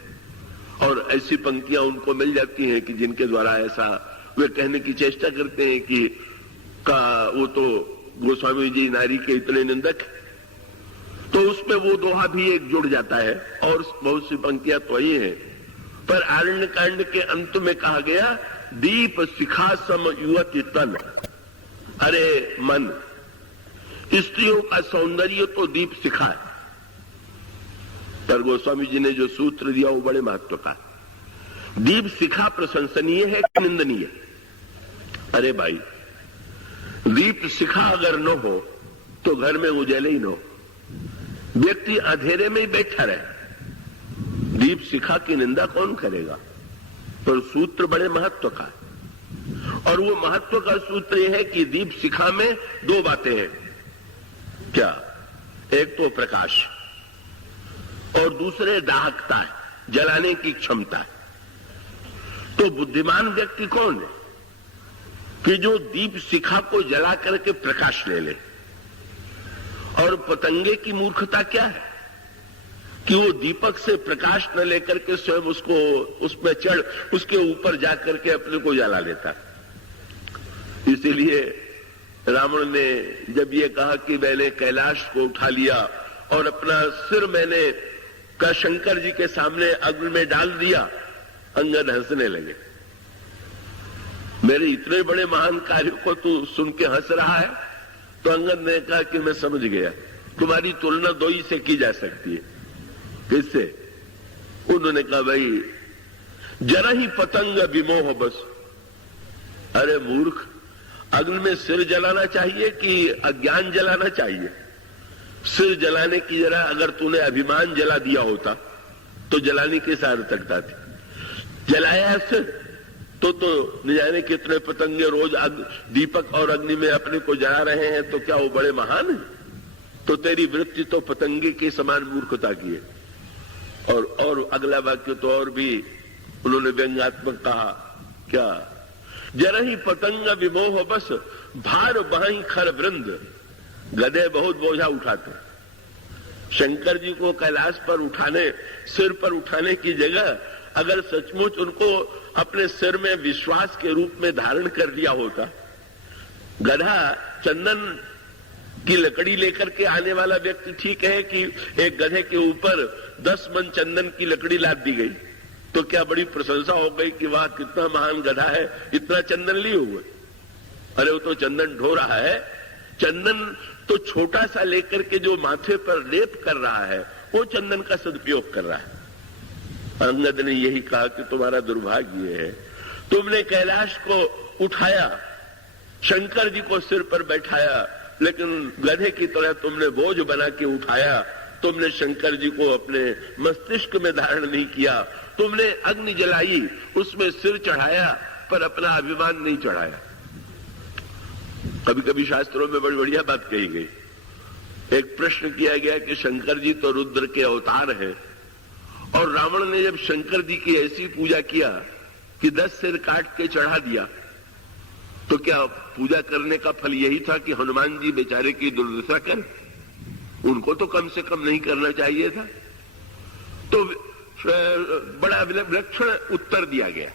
और ऐसी पंक्तियां उनको मिल जाती हैं कि जिनके द्वारा ऐसा वे कहने की चेष्टा करते हैं कि वो तो गोस्वामी जी नारी के इतने निंदक, तो उसमें वो दोहा भी एक जुड़ जाता है और बहुत सी पंक्तियां तो ही है। पर आरण्य कांड के अंत में कहा गया दीप शिखा सम युवती तन। अरे मन, स्त्रियों का सौंदर्य तो दीप शिखा है। पर गोस्वामी जी ने जो सूत्र दिया वो बड़े महत्व का। दीप शिखा प्रशंसनीय है कि निंदनीय? अरे भाई, दीप शिखा अगर न हो तो घर में उजाले ही न हो, व्यक्ति अंधेरे में ही बैठा रहे, दीप शिखा की निंदा कौन करेगा? पर सूत्र बड़े महत्व का है, और वो महत्व का सूत्र यह है कि दीप शिखा में दो बातें हैं। क्या? एक तो प्रकाश और दूसरे दाहकता है, जलाने की क्षमता है। तो बुद्धिमान व्यक्ति कौन है कि जो दीप शिखा को जला करके प्रकाश ले ले? और पतंगे की मूर्खता क्या है कि वो दीपक से प्रकाश न लेकर के स्वयं उसको उसमें चढ़ उसके ऊपर जाकर के अपने को जला लेता। इसीलिए रावण ने जब ये कहा कि मैंने कैलाश को उठा लिया और अपना सिर मैंने शंकर जी के सामने अग्नि में डाल दिया, अंगद हंसने लगे। मेरे इतने बड़े महान कार्य को तू सुन के हंस रहा है? तो अंगद ने कहा कि मैं समझ गया, तुम्हारी तुलना दो ही से की जा सकती है। किससे? उन्होंने कहा भाई, जरा ही पतंग विमोह बस। अरे मूर्ख, अग्नि में सिर जलाना चाहिए कि अज्ञान जलाना चाहिए? सिर जलाने की जरा अगर तूने अभिमान जला दिया होता तो जलाने की सार्थकता थी। जलाया सिर तो न जाने कितने पतंगे रोज दीपक और अग्नि में अपने को जला रहे हैं, तो क्या वो बड़े महान है? तो तेरी वृत्ति तो पतंगे के समान मूर्खता की है। और अगला वाक्य तो और भी उन्होंने व्यंग्यात्मक कहा, क्या? जरा ही पतंग विमोह बस, भार बहाई खर वृंद। गधे बहुत बोझा उठाते। शंकर जी को कैलाश पर उठाने, सिर पर उठाने की जगह अगर सचमुच उनको अपने सिर में विश्वास के रूप में धारण कर दिया होता, गधा चंदन की लकड़ी लेकर के आने वाला व्यक्ति ठीक है कि एक गधे के ऊपर 10 मन चंदन की लकड़ी लाद दी गई तो क्या बड़ी प्रशंसा हो गई कि वाह कितना महान गधा है, इतना चंदन लिए हुए। अरे वो तो चंदन ढो रहा है, चंदन तो छोटा सा लेकर के जो माथे पर लेप कर रहा है वो चंदन का सदुपयोग कर रहा है। अंगद ने यही कहा कि तुम्हारा दुर्भाग्य है, तुमने कैलाश को उठाया, शंकर जी को सिर पर बैठाया, लेकिन गधे की तरह तुमने बोझ बना के उठाया। तुमने शंकर जी को अपने मस्तिष्क में धारण नहीं किया। तुमने अग्नि जलाई, उसमें सिर चढ़ाया, पर अपना अभिमान नहीं चढ़ाया। कभी कभी शास्त्रों में बड़ी बढ़िया बात कही गई। एक प्रश्न किया गया कि शंकर जी तो रुद्र के अवतार हैं, और रावण ने जब शंकर जी की ऐसी पूजा किया कि 10 सिर काट के चढ़ा दिया, तो क्या पूजा करने का फल यही था कि हनुमान जी बेचारे की दुर्दशा करें? उनको तो कम से कम नहीं करना चाहिए था। तो बड़ा विलक्षण उत्तर दिया गया।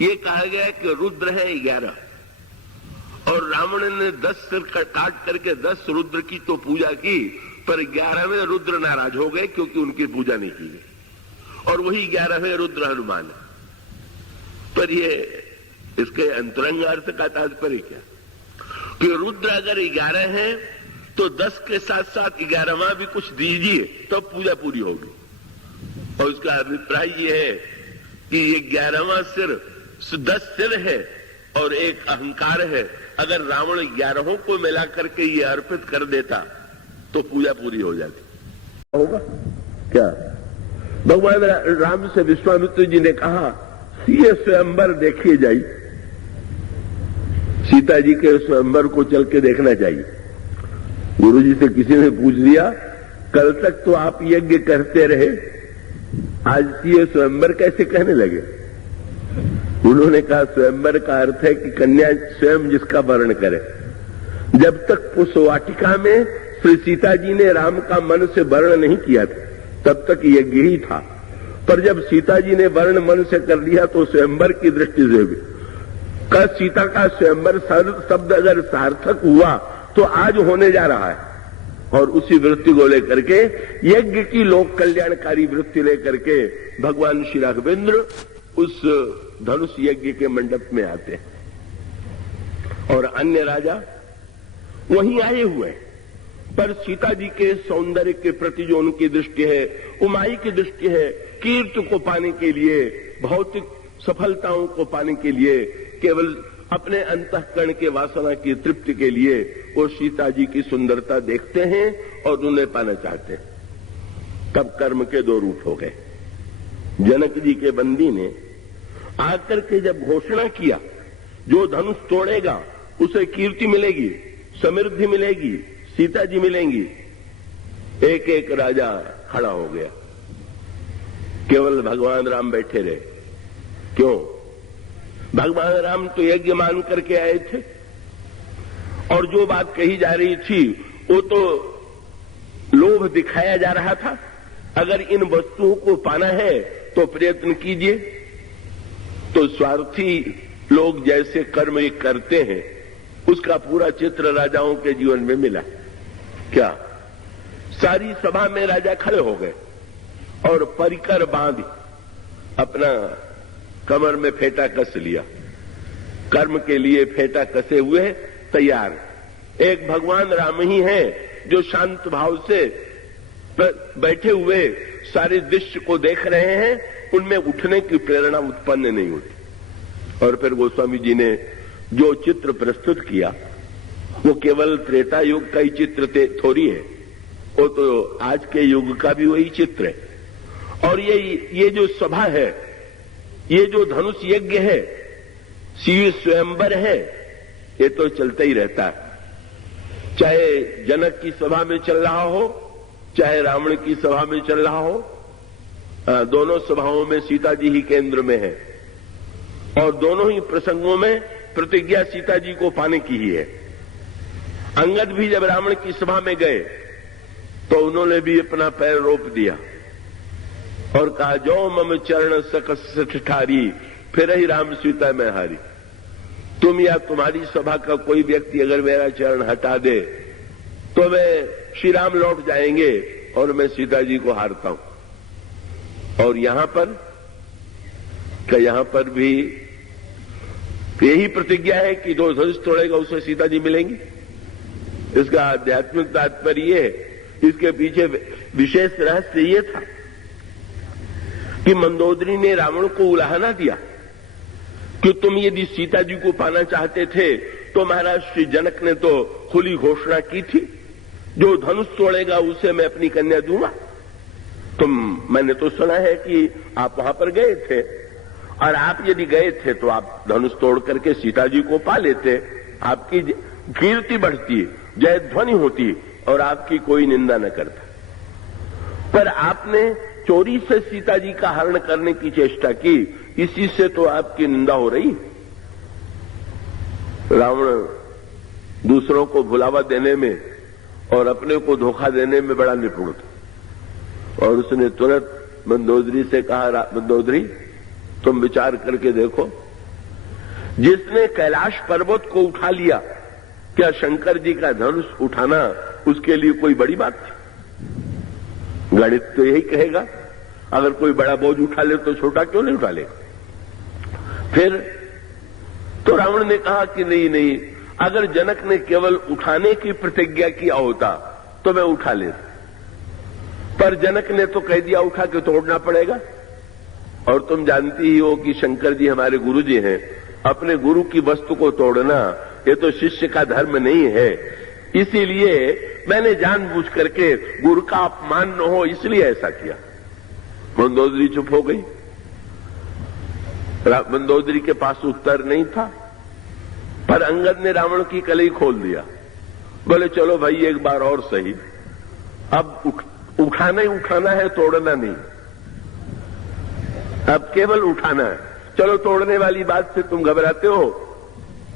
ये कहा गया कि रुद्र है 11 और रावण ने 10 सिर काट करके 10 रुद्र की तो पूजा की, पर 11वें रुद्र नाराज हो गए क्योंकि उनकी पूजा नहीं की गई, और वही 11वें रुद्र हनुमान है। पर ये इसके अंतरंग अर्थ का तात्पर्य क्या कि रुद्र अगर 11 हैं तो 10 के साथ साथ 11वां भी कुछ दीजिए तो पूजा पूरी होगी। और उसका अभिप्राय ये है कि ये 11वां सिर 10 सिर है और एक अहंकार है। अगर रावण 11 को मिला करके ये अर्पित कर देता तो पूजा पूरी हो जाती। होगा क्या? भगवान राम से विश्वामित्र जी ने कहा, ये स्वयंवर देखिए जाइए, सीता जी के स्वयंवर को चल के देखना चाहिए। गुरु जी से किसी ने पूछ दिया, कल तक तो आप यज्ञ करते रहे, आज ये स्वयंवर कैसे कहने लगे? उन्होंने कहा, स्वयंवर का अर्थ है कि कन्या स्वयं जिसका वर्ण करे। जब तक उस वाटिका में श्री सीता जी ने राम का मन से वर्ण नहीं किया था तब तक यज्ञ ही था, पर जब सीता जी ने वर्ण मन से कर लिया तो स्वयंवर की दृष्टि से भी कल सीता का स्वयंवर शब्द अगर सार्थक हुआ तो आज होने जा रहा है। और उसी वृत्ति को लेकर के, यज्ञ की लोक कल्याणकारी वृत्ति लेकर के भगवान श्री राघवेंद्र उस धनुष यज्ञ के मंडप में आते हैं और अन्य राजा वहीं आए हुए, पर सीता जी के सौंदर्य के प्रति जो उनकी दृष्टि है, उमाई की दृष्टि है, कीर्ति को पाने के लिए भौतिक सफलताओं को पाने के लिए, केवल अपने अंतःकरण के वासना की तृप्ति के लिए वो सीता जी की सुंदरता देखते हैं और उन्हें पाना चाहते हैं। तब कर्म के दो रूप हो गए। जनक जी के बंदी ने आकर के जब घोषणा किया, जो धनुष तोड़ेगा उसे कीर्ति मिलेगी, समृद्धि मिलेगी, सीता जी मिलेंगी, एक एक राजा खड़ा हो गया। केवल भगवान राम बैठे रहे। क्यों? भगवान राम तो यज्ञ मान करके आए थे और जो बात कही जा रही थी वो तो लोभ दिखाया जा रहा था। अगर इन वस्तुओं को पाना है तो प्रयत्न कीजिए। तो स्वार्थी लोग जैसे कर्म करते हैं उसका पूरा चित्र राजाओं के जीवन में मिला। क्या? सारी सभा में राजा खड़े हो गए और परिकर बांध अपना कमर में फेंटा कस लिया। कर्म के लिए फेंटा कसे हुए तैयार। एक भगवान राम ही हैं जो शांत भाव से बैठे हुए सारे दृश्य को देख रहे हैं, उनमें उठने की प्रेरणा उत्पन्न नहीं होती। और फिर गोस्वामी जी ने जो चित्र प्रस्तुत किया वो केवल त्रेता युग का ही चित्र थोड़ी है, वो तो आज के युग का भी वही चित्र है। और ये जो सभा है, ये जो धनुष यज्ञ है, शिव स्वयंवर है, ये तो चलता ही रहता है। चाहे जनक की सभा में चल रहा हो, चाहे रावण की सभा में चल रहा हो, दोनों सभाओं में सीता जी ही केंद्र में है और दोनों ही प्रसंगों में प्रतिज्ञा सीता जी को पाने की ही है। अंगद भी जब रावण की सभा में गए तो उन्होंने भी अपना पैर रोप दिया और कहा, जो मम चरण सकस ठारी, फिर ही राम सीता में हारी। तुम या तुम्हारी सभा का कोई व्यक्ति अगर मेरा चरण हटा दे तो मैं श्री राम लौट जाएंगे और मैं सीता जी को हारता हूं। और यहां पर भी यही प्रतिज्ञा है कि जो धनुष तोड़ेगा उसे सीता जी मिलेंगी। इसका आध्यात्मिक तात्पर्य ये है, इसके पीछे विशेष रहस्य ये था कि मंदोदरी ने रावण को उलाहना दिया कि तुम यदि सीता जी को पाना चाहते थे तो महाराज श्री जनक ने तो खुली घोषणा की थी, जो धनुष तोड़ेगा उसे मैं अपनी कन्या दूंगा। मैंने तो सुना है कि आप वहां पर गए थे और आप यदि गए थे तो आप धनुष तोड़ करके सीता जी को पा लेते, आपकी कीर्ति बढ़ती, जय ध्वनि होती और आपकी कोई निंदा न करता। पर आपने चोरी से सीता जी का हरण करने की चेष्टा की, इसी से तो आपकी निंदा हो रही। रावण दूसरों को भुलावा देने में और अपने को धोखा देने में बड़ा निपुण था और उसने तुरंत मंदोदरी से कहा, मंदोदरी तुम विचार करके देखो, जिसने कैलाश पर्वत को उठा लिया, क्या शंकर जी का धनुष उठाना उसके लिए कोई बड़ी बात थी? गणित तो यही कहेगा, अगर कोई बड़ा बोझ उठा ले तो छोटा क्यों नहीं उठा लेगा? फिर तो रावण ने कहा कि नहीं, अगर जनक ने केवल उठाने की प्रतिज्ञा किया होता तो मैं उठा लेता, पर जनक ने तो कह दिया उठा के तोड़ना पड़ेगा। और तुम जानती ही हो कि शंकर जी हमारे गुरु जी हैं, अपने गुरु की वस्तु को तोड़ना ये तो शिष्य का धर्म नहीं है। इसीलिए मैंने जानबूझ करके गुरु का अपमान न हो इसलिए ऐसा किया। मंदोदरी चुप हो गई। मंदोदरी के पास उत्तर नहीं था, पर अंगद ने रावण की कलई खोल दिया। बोले चलो भाई एक बार और सही, अब उठाना ही उठाना है, तोड़ना नहीं, अब केवल उठाना है। चलो तोड़ने वाली बात से तुम घबराते हो,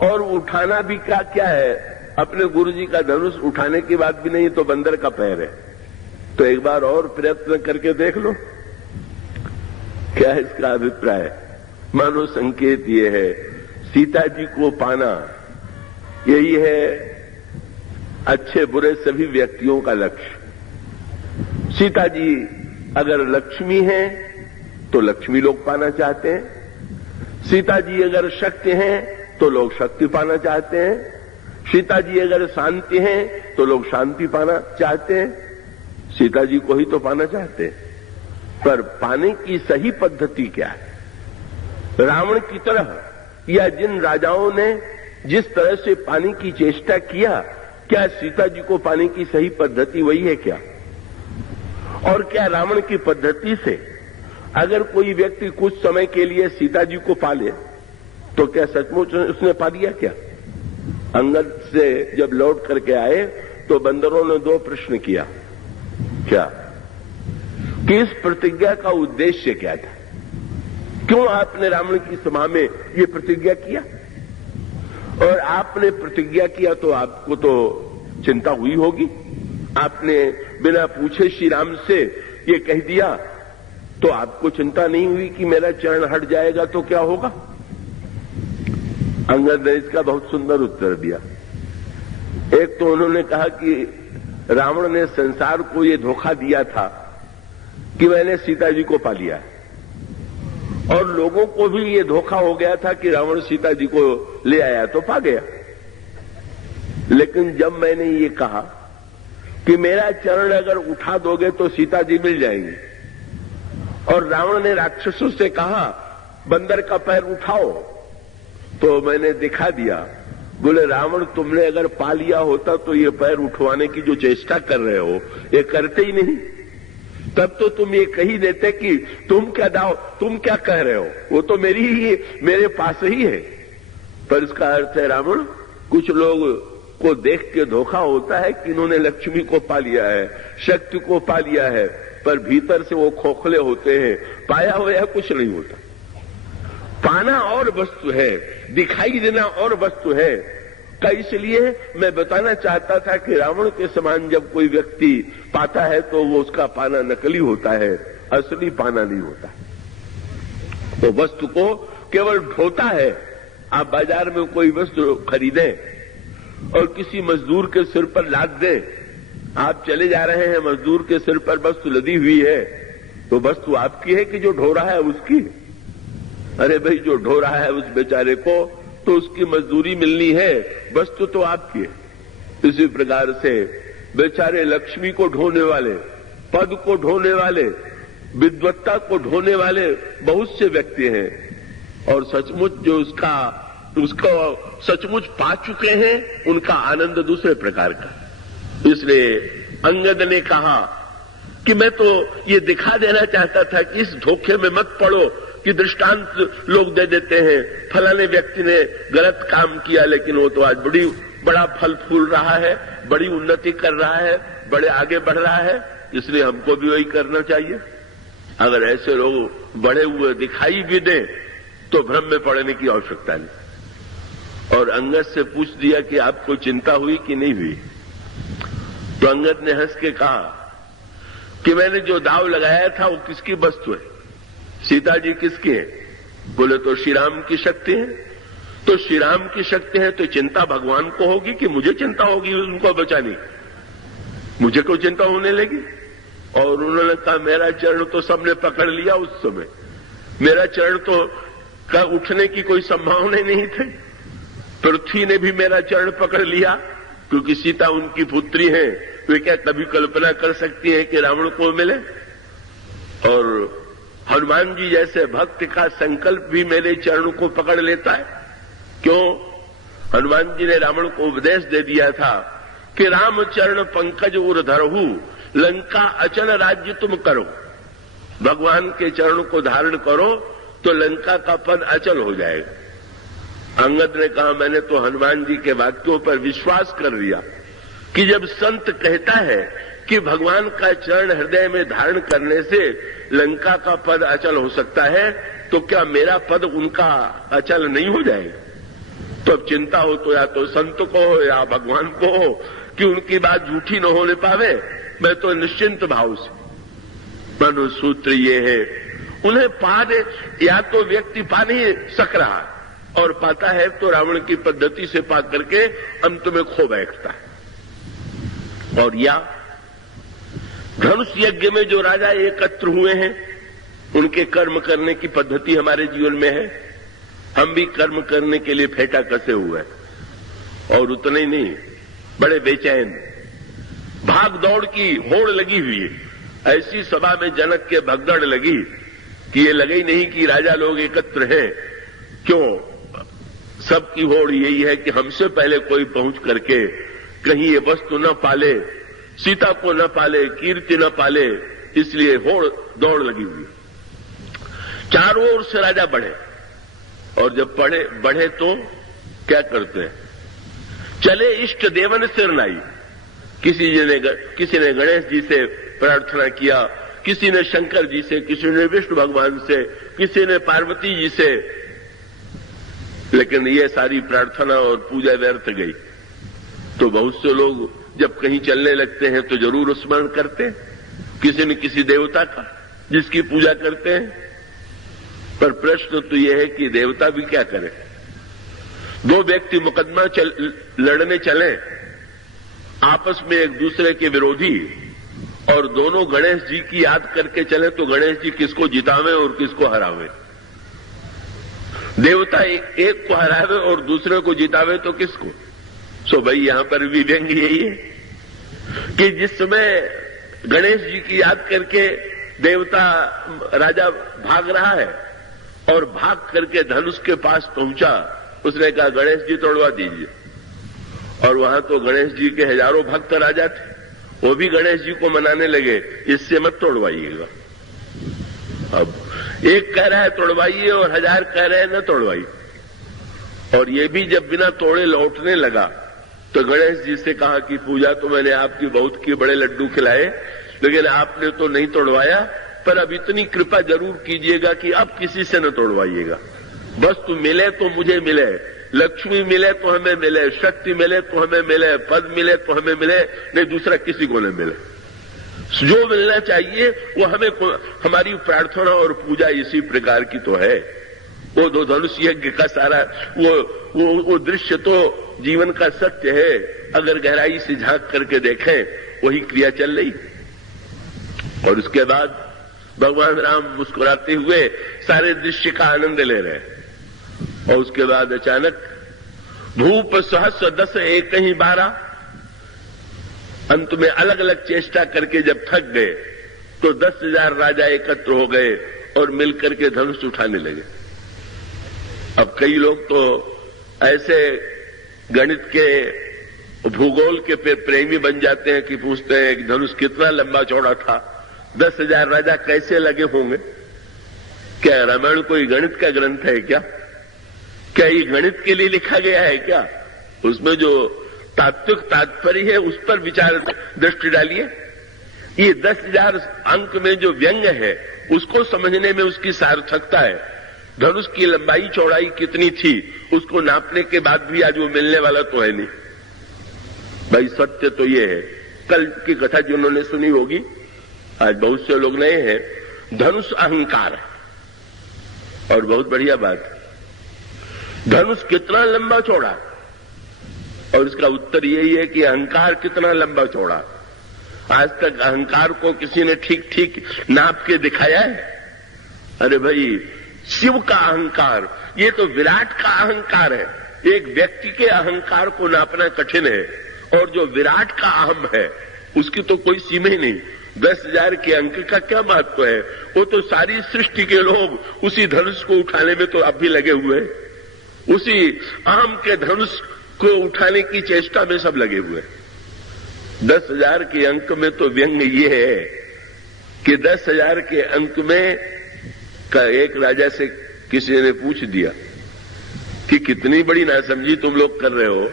और उठाना भी क्या है, अपने गुरुजी का धनुष उठाने की बात भी नहीं तो बंदर का पैर है, तो एक बार और प्रयत्न करके देख लो। क्या है इसका अभिप्राय? मानो संकेत ये है, सीता जी को पाना यही है अच्छे बुरे सभी व्यक्तियों का लक्ष्य। सीता जी अगर लक्ष्मी है तो लक्ष्मी लोग पाना चाहते हैं, सीता जी अगर शक्ति हैं तो लोग शक्ति पाना चाहते हैं, सीता जी अगर शांति हैं तो लोग शांति पाना चाहते हैं, सीता जी को ही तो पाना चाहते हैं। पर पाने की सही पद्धति क्या है? रावण की तरह या जिन राजाओं ने जिस तरह से पाने की चेष्टा किया, क्या सीता जी को पाने की सही पद्धति वही है क्या? और क्या रावण की पद्धति से अगर कोई व्यक्ति कुछ समय के लिए सीता जी को पाले तो क्या सचमुच उसने पा लिया क्या? अंगद से जब लौट करके आए तो बंदरों ने 2 प्रश्न किया। क्या कि इस प्रतिज्ञा का उद्देश्य क्या था? क्यों आपने रावण की सभा में ये प्रतिज्ञा किया? और आपने प्रतिज्ञा किया तो आपको तो चिंता हुई होगी। आपने बिना पूछे श्री राम से ये कह दिया तो आपको चिंता नहीं हुई कि मेरा चरण हट जाएगा तो क्या होगा? अंगद ने इसका बहुत सुंदर उत्तर दिया। एक तो उन्होंने कहा कि रावण ने संसार को ये धोखा दिया था कि मैंने सीता जी को पा लिया है, और लोगों को भी ये धोखा हो गया था कि रावण सीता जी को ले आया तो पा गया। लेकिन जब मैंने ये कहा कि मेरा चरण अगर उठा दोगे तो सीता जी मिल जाएंगी, और रावण ने राक्षसों से कहा बंदर का पैर उठाओ, तो मैंने दिखा दिया। बोले रावण, तुमने अगर पा लिया होता तो ये पैर उठवाने की जो चेष्टा कर रहे हो ये करते ही नहीं। तब तो तुम ये कही देते कि तुम क्या कह रहे हो, वो तो मेरे पास ही है। पर इसका अर्थ है रावण, कुछ लोग को देख के धोखा होता है कि इन्होंने लक्ष्मी को पा लिया है, शक्ति को पा लिया है, पर भीतर से वो खोखले होते हैं, पाया हुआ कुछ नहीं होता। पाना और वस्तु है, दिखाई देना और वस्तु है। इसलिए मैं बताना चाहता था कि रावण के समान जब कोई व्यक्ति पाता है तो वो उसका पाना नकली होता है, असली पाना नहीं होता। तो वस्तु को केवल ढोता है। आप बाजार में कोई वस्तु खरीदें और किसी मजदूर के सिर पर लाद दें, आप चले जा रहे हैं, मजदूर के सिर पर वस्तु लदी हुई है, तो वस्तु आपकी है कि जो ढो रहा है उसकी? अरे भाई, जो ढो रहा है उस बेचारे को तो उसकी मजदूरी मिलनी है, वस्तु तो आपकी है। इसी प्रकार से बेचारे लक्ष्मी को ढोने वाले, पद को ढोने वाले, विद्वत्ता को ढोने वाले बहुत से व्यक्ति हैं, और सचमुच जो उसको सचमुच पा चुके हैं उनका आनंद दूसरे प्रकार का। इसलिए अंगद ने कहा कि मैं तो ये दिखा देना चाहता था कि इस धोखे में मत पड़ो कि दृष्टांत लोग दे देते हैं, फलाने व्यक्ति ने गलत काम किया लेकिन वो तो आज बड़ा फल फूल रहा है, बड़ी उन्नति कर रहा है, बड़े आगे बढ़ रहा है, इसलिए हमको भी वही करना चाहिए। अगर ऐसे लोग बढ़े हुए दिखाई भी दें तो भ्रम में पड़ने की आवश्यकता नहीं। और अंगद से पूछ दिया कि आपको चिंता हुई कि नहीं हुई? तो अंगद ने हंस के कहा कि मैंने जो दाव लगाया था वो किसकी वस्तु है? सीता जी किसकी है? बोले तो श्री राम की शक्ति है। तो श्री राम की शक्ति है तो चिंता भगवान को होगी कि मुझे चिंता होगी उनको बचाने? मुझे कोई चिंता होने लगी? और उन्होंने कहा मेरा चरण तो सबने पकड़ लिया उस समय, मेरा चरण तो का उठने की कोई संभावना नहीं थी। पृथ्वी ने भी मेरा चरण पकड़ लिया, क्योंकि सीता उनकी पुत्री है, वे क्या कभी कल्पना कर सकती है कि रावण को मिले? और हनुमान जी जैसे भक्त का संकल्प भी मेरे चरण को पकड़ लेता है। क्यों? हनुमान जी ने रावण को उपदेश दे दिया था कि राम चरण पंकज उर धरहु, लंका अचल राज्य तुम करो। भगवान के चरण को धारण करो तो लंका का पद अचल हो जाएगा। अंगद ने कहा मैंने तो हनुमान जी के वाक्यों पर विश्वास कर लिया कि जब संत कहता है कि भगवान का चरण हृदय में धारण करने से लंका का पद अचल हो सकता है, तो क्या मेरा पद उनका अचल नहीं हो जाएगा? तो अब चिंता हो तो या तो संत को हो या भगवान को हो कि उनकी बात झूठी न होने पावे। मैं तो निश्चिंत भाव से, मनुसूत्र ये है, उन्हें पा दे, या तो व्यक्ति पा नहीं सक रहा और पाता है तो रावण की पद्धति से पा करके अंत में खो बैठता है। और या धनुष यज्ञ में जो राजा एकत्र हुए हैं उनके कर्म करने की पद्धति हमारे जीवन में है। हम भी कर्म करने के लिए फेंटा कसे हुए हैं, और उतना ही नहीं, बड़े बेचैन, भाग दौड़ की होड़ लगी हुई है। ऐसी सभा में जनक के भगदड़ लगी कि ये लगे ही नहीं कि राजा लोग एकत्र हैं, क्यों? सबकी होड़ यही है कि हमसे पहले कोई पहुंच करके कहीं ये वस्तु न पाले, सीता को न पाले, कीर्ति न पाले, इसलिए होड़ दौड़ लगी हुई। चारों ओर से राजा बढ़े, और जब बढ़े तो क्या करते हैं? चले इष्ट देवन सिर नाई। किसी ने गणेश जी से प्रार्थना किया, किसी ने शंकर जी से, किसी ने विष्णु भगवान से, किसी ने पार्वती जी से, लेकिन ये सारी प्रार्थना और पूजा व्यर्थ गई। तो बहुत से लोग जब कहीं चलने लगते हैं तो जरूर स्मरण करते हैं किसी न किसी देवता का जिसकी पूजा करते हैं। पर प्रश्न तो यह है कि देवता भी क्या करे? दो व्यक्ति मुकदमा लड़ने चले, आपस में एक दूसरे के विरोधी, और दोनों गणेश जी की याद करके चले तो गणेश जी किसको जितावे और किसको हरावे? देवता एक को हरावे और दूसरे को जितावे तो किसको? सो भाई यहां पर भी व्यंग यही है कि जिस समय गणेश जी की याद करके देवता राजा भाग रहा है और भाग करके धनुष के पास पहुंचा, उसने कहा गणेश जी तोड़वा दीजिए। और वहां तो गणेश जी के हजारों भक्त राजा थे, वो भी गणेश जी को मनाने लगे, इससे मत तोड़वाइएगा। अब एक कह रहा है तोड़वाइए और हजार कह रहे हैं न तोड़वाइए। और ये भी जब बिना तोड़े लौटने लगा तो गणेश जी से कहा कि पूजा तो मैंने आपकी बहुत की, बड़े लड्डू खिलाए, लेकिन आपने तो नहीं तोड़वाया, पर अब इतनी कृपा जरूर कीजिएगा कि अब किसी से न तोड़वाइएगा। वस्तु मिले तो मुझे मिले, लक्ष्मी मिले तो हमें मिले, शक्ति मिले तो हमें मिले, पद मिले तो हमें मिले, नहीं दूसरा किसी को न मिले। जो मिलना चाहिए वो हमें, हमारी प्रार्थना और पूजा इसी प्रकार की तो है। वो दो धनुष यज्ञ का सारा वो दृश्य तो जीवन का सत्य है। अगर गहराई से झांक करके देखें वही क्रिया चल रही। और उसके बाद भगवान राम मुस्कुराते हुए सारे दृश्य का आनंद ले रहे हैं। और उसके बाद अचानक भूप सहस्र दस एक ही 12, अंत में अलग अलग चेष्टा करके जब थक गए तो 10,000 राजा एकत्र हो गए और मिलकर के धनुष उठाने लगे। अब कई लोग तो ऐसे गणित के, भूगोल के प्रेमी बन जाते हैं कि पूछते हैं कि धनुष कितना लंबा चौड़ा था, 10,000 राजा कैसे लगे होंगे? क्या रामायण कोई गणित का ग्रंथ है क्या? क्या ये गणित के लिए लिखा गया है क्या? उसमें जो तात्विक तात्पर्य है उस पर विचार दृष्टि डालिए। ये 10,000 अंक में जो व्यंग है उसको समझने में उसकी सार्थकता है। धनुष की लंबाई चौड़ाई कितनी थी उसको नापने के बाद भी आज वो मिलने वाला तो है नहीं। भाई सत्य तो ये है, कल की कथा जिन्होंने सुनी होगी, आज बहुत से लोग नए हैं, धनुष अहंकार है। और बहुत बढ़िया बात, धनुष कितना लंबा चौड़ा? और इसका उत्तर यही है कि अहंकार कितना लंबा चौड़ा। आज तक अहंकार को किसी ने ठीक ठीक नाप के दिखाया है? अरे भाई, शिव का अहंकार, ये तो विराट का अहंकार है। एक व्यक्ति के अहंकार को नापना कठिन है, और जो विराट का अहम है उसकी तो कोई सीमा ही नहीं। 10,000 के अंक का क्या महत्व है? वो तो सारी सृष्टि के लोग उसी धनुष को उठाने में तो अब भी लगे हुए हैं। उसी अहम के धनुष को उठाने की चेष्टा में सब लगे हुए। 10,000 के अंक में तो व्यंग ये है कि 10,000 के अंक में का एक राजा से किसी ने पूछ दिया कि कितनी बड़ी नासमझी तुम लोग कर रहे हो,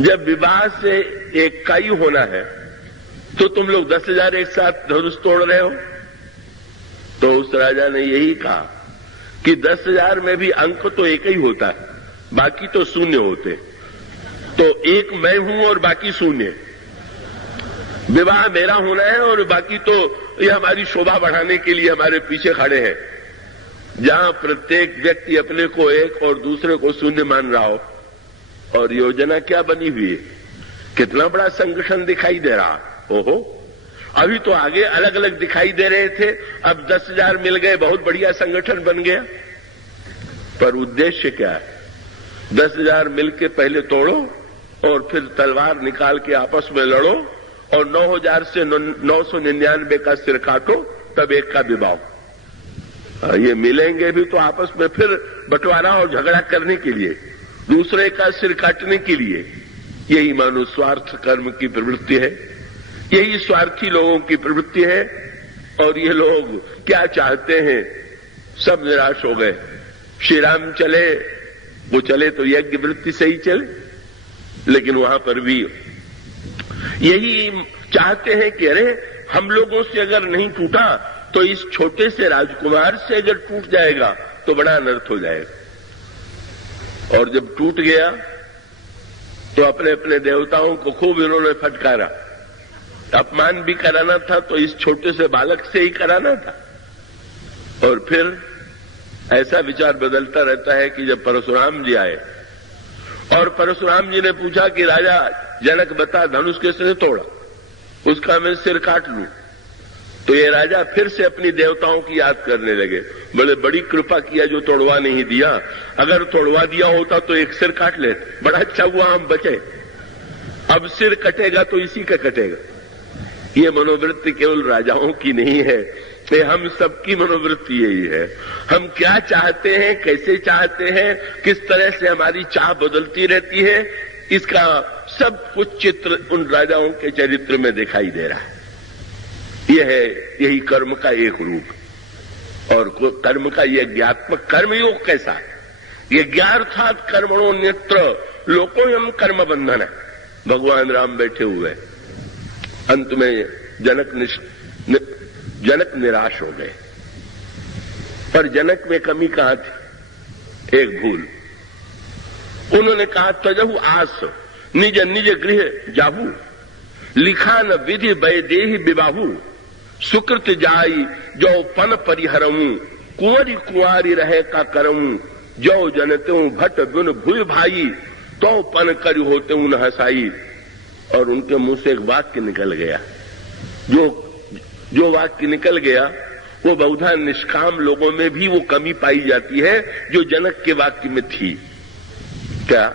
जब विवाह से एक का ही होना है तो तुम लोग 10,000 एक साथ धनुष तोड़ रहे हो। तो उस राजा ने यही कहा कि 10,000 में भी अंक तो एक ही होता है, बाकी तो शून्य होते। तो एक मैं हूं और बाकी शून्य। विवाह मेरा होना है और बाकी तो ये हमारी शोभा बढ़ाने के लिए हमारे पीछे खड़े हैं। जहां प्रत्येक व्यक्ति अपने को एक और दूसरे को शून्य मान रहा हो। और योजना क्या बनी हुई है, कितना बड़ा संगठन दिखाई दे रहा। ओहो, अभी तो आगे अलग अलग दिखाई दे रहे थे, अब 10,000 मिल गए, बहुत बढ़िया संगठन बन गया। पर उद्देश्य क्या है? 10,000 मिलके पहले तोड़ो और फिर तलवार निकाल के आपस में लड़ो और 9,000 से 999 का सिर काटो, तब एक का विवाह। ये मिलेंगे भी तो आपस में फिर बंटवारा और झगड़ा करने के लिए, दूसरे का सिर काटने के लिए। यही मानो स्वार्थ कर्म की प्रवृत्ति है, यही स्वार्थी लोगों की प्रवृत्ति है। और ये लोग क्या चाहते हैं, सब निराश हो गए। श्री राम चले, वो चले तो यज्ञ वृत्ति से ही चले, लेकिन वहां पर भी यही चाहते हैं कि अरे हम लोगों से अगर नहीं टूटा तो इस छोटे से राजकुमार से अगर टूट जाएगा तो बड़ा अनर्थ हो जाएगा। और जब टूट गया तो अपने अपने देवताओं को खूब इन्होंने फटकारा। अपमान भी कराना था तो इस छोटे से बालक से ही कराना था। और फिर ऐसा विचार बदलता रहता है कि जब परशुराम जी आए और परशुराम जी ने पूछा कि राजा जनक बता धनुष किसने तोड़ा, उसका मैं सिर काट लूं, तो ये राजा फिर से अपनी देवताओं की याद करने लगे। बोले बड़ी कृपा किया जो तोड़वा नहीं दिया, अगर तोड़वा दिया होता तो एक सिर काट लेते, बड़ा अच्छा हुआ हम बचे। अब सिर कटेगा तो इसी का कटेगा। ये मनोवृत्ति केवल राजाओं की नहीं है, ये हम सबकी मनोवृत्ति यही है। हम क्या चाहते हैं, कैसे चाहते हैं, किस तरह से हमारी चाह बदलती रहती है, इसका सब कुछ चित्र उन राजाओं के चरित्र में दिखाई दे रहा है। यह है यही कर्म का एक रूप। और कर्म का यज्ञात्मक कर्मयोग कैसा है? यज्ञार्थात कर्मणो नेत्र लोकोयम कर्म बंधन। भगवान राम बैठे हुए, अंत में जनक निराश हो गए। पर जनक में कमी कहां थी? एक भूल। उन्होंने कहा तजहु आस निज निज गृह जाहू, लिखा न विधि वैदेही विबाहू, सुकृत जाई जो पन परिहरऊं, कुंवरी कुंवारी रहे का करऊं, जो जनते भट बिन भूय भाई, तो पन कर होते न हसाई। और उनके मुंह से एक वाक्य निकल गया। जो वाक्य निकल गया वो बहुधा निष्काम लोगों में भी वो कमी पाई जाती है जो जनक के वाक्य में थी। क्या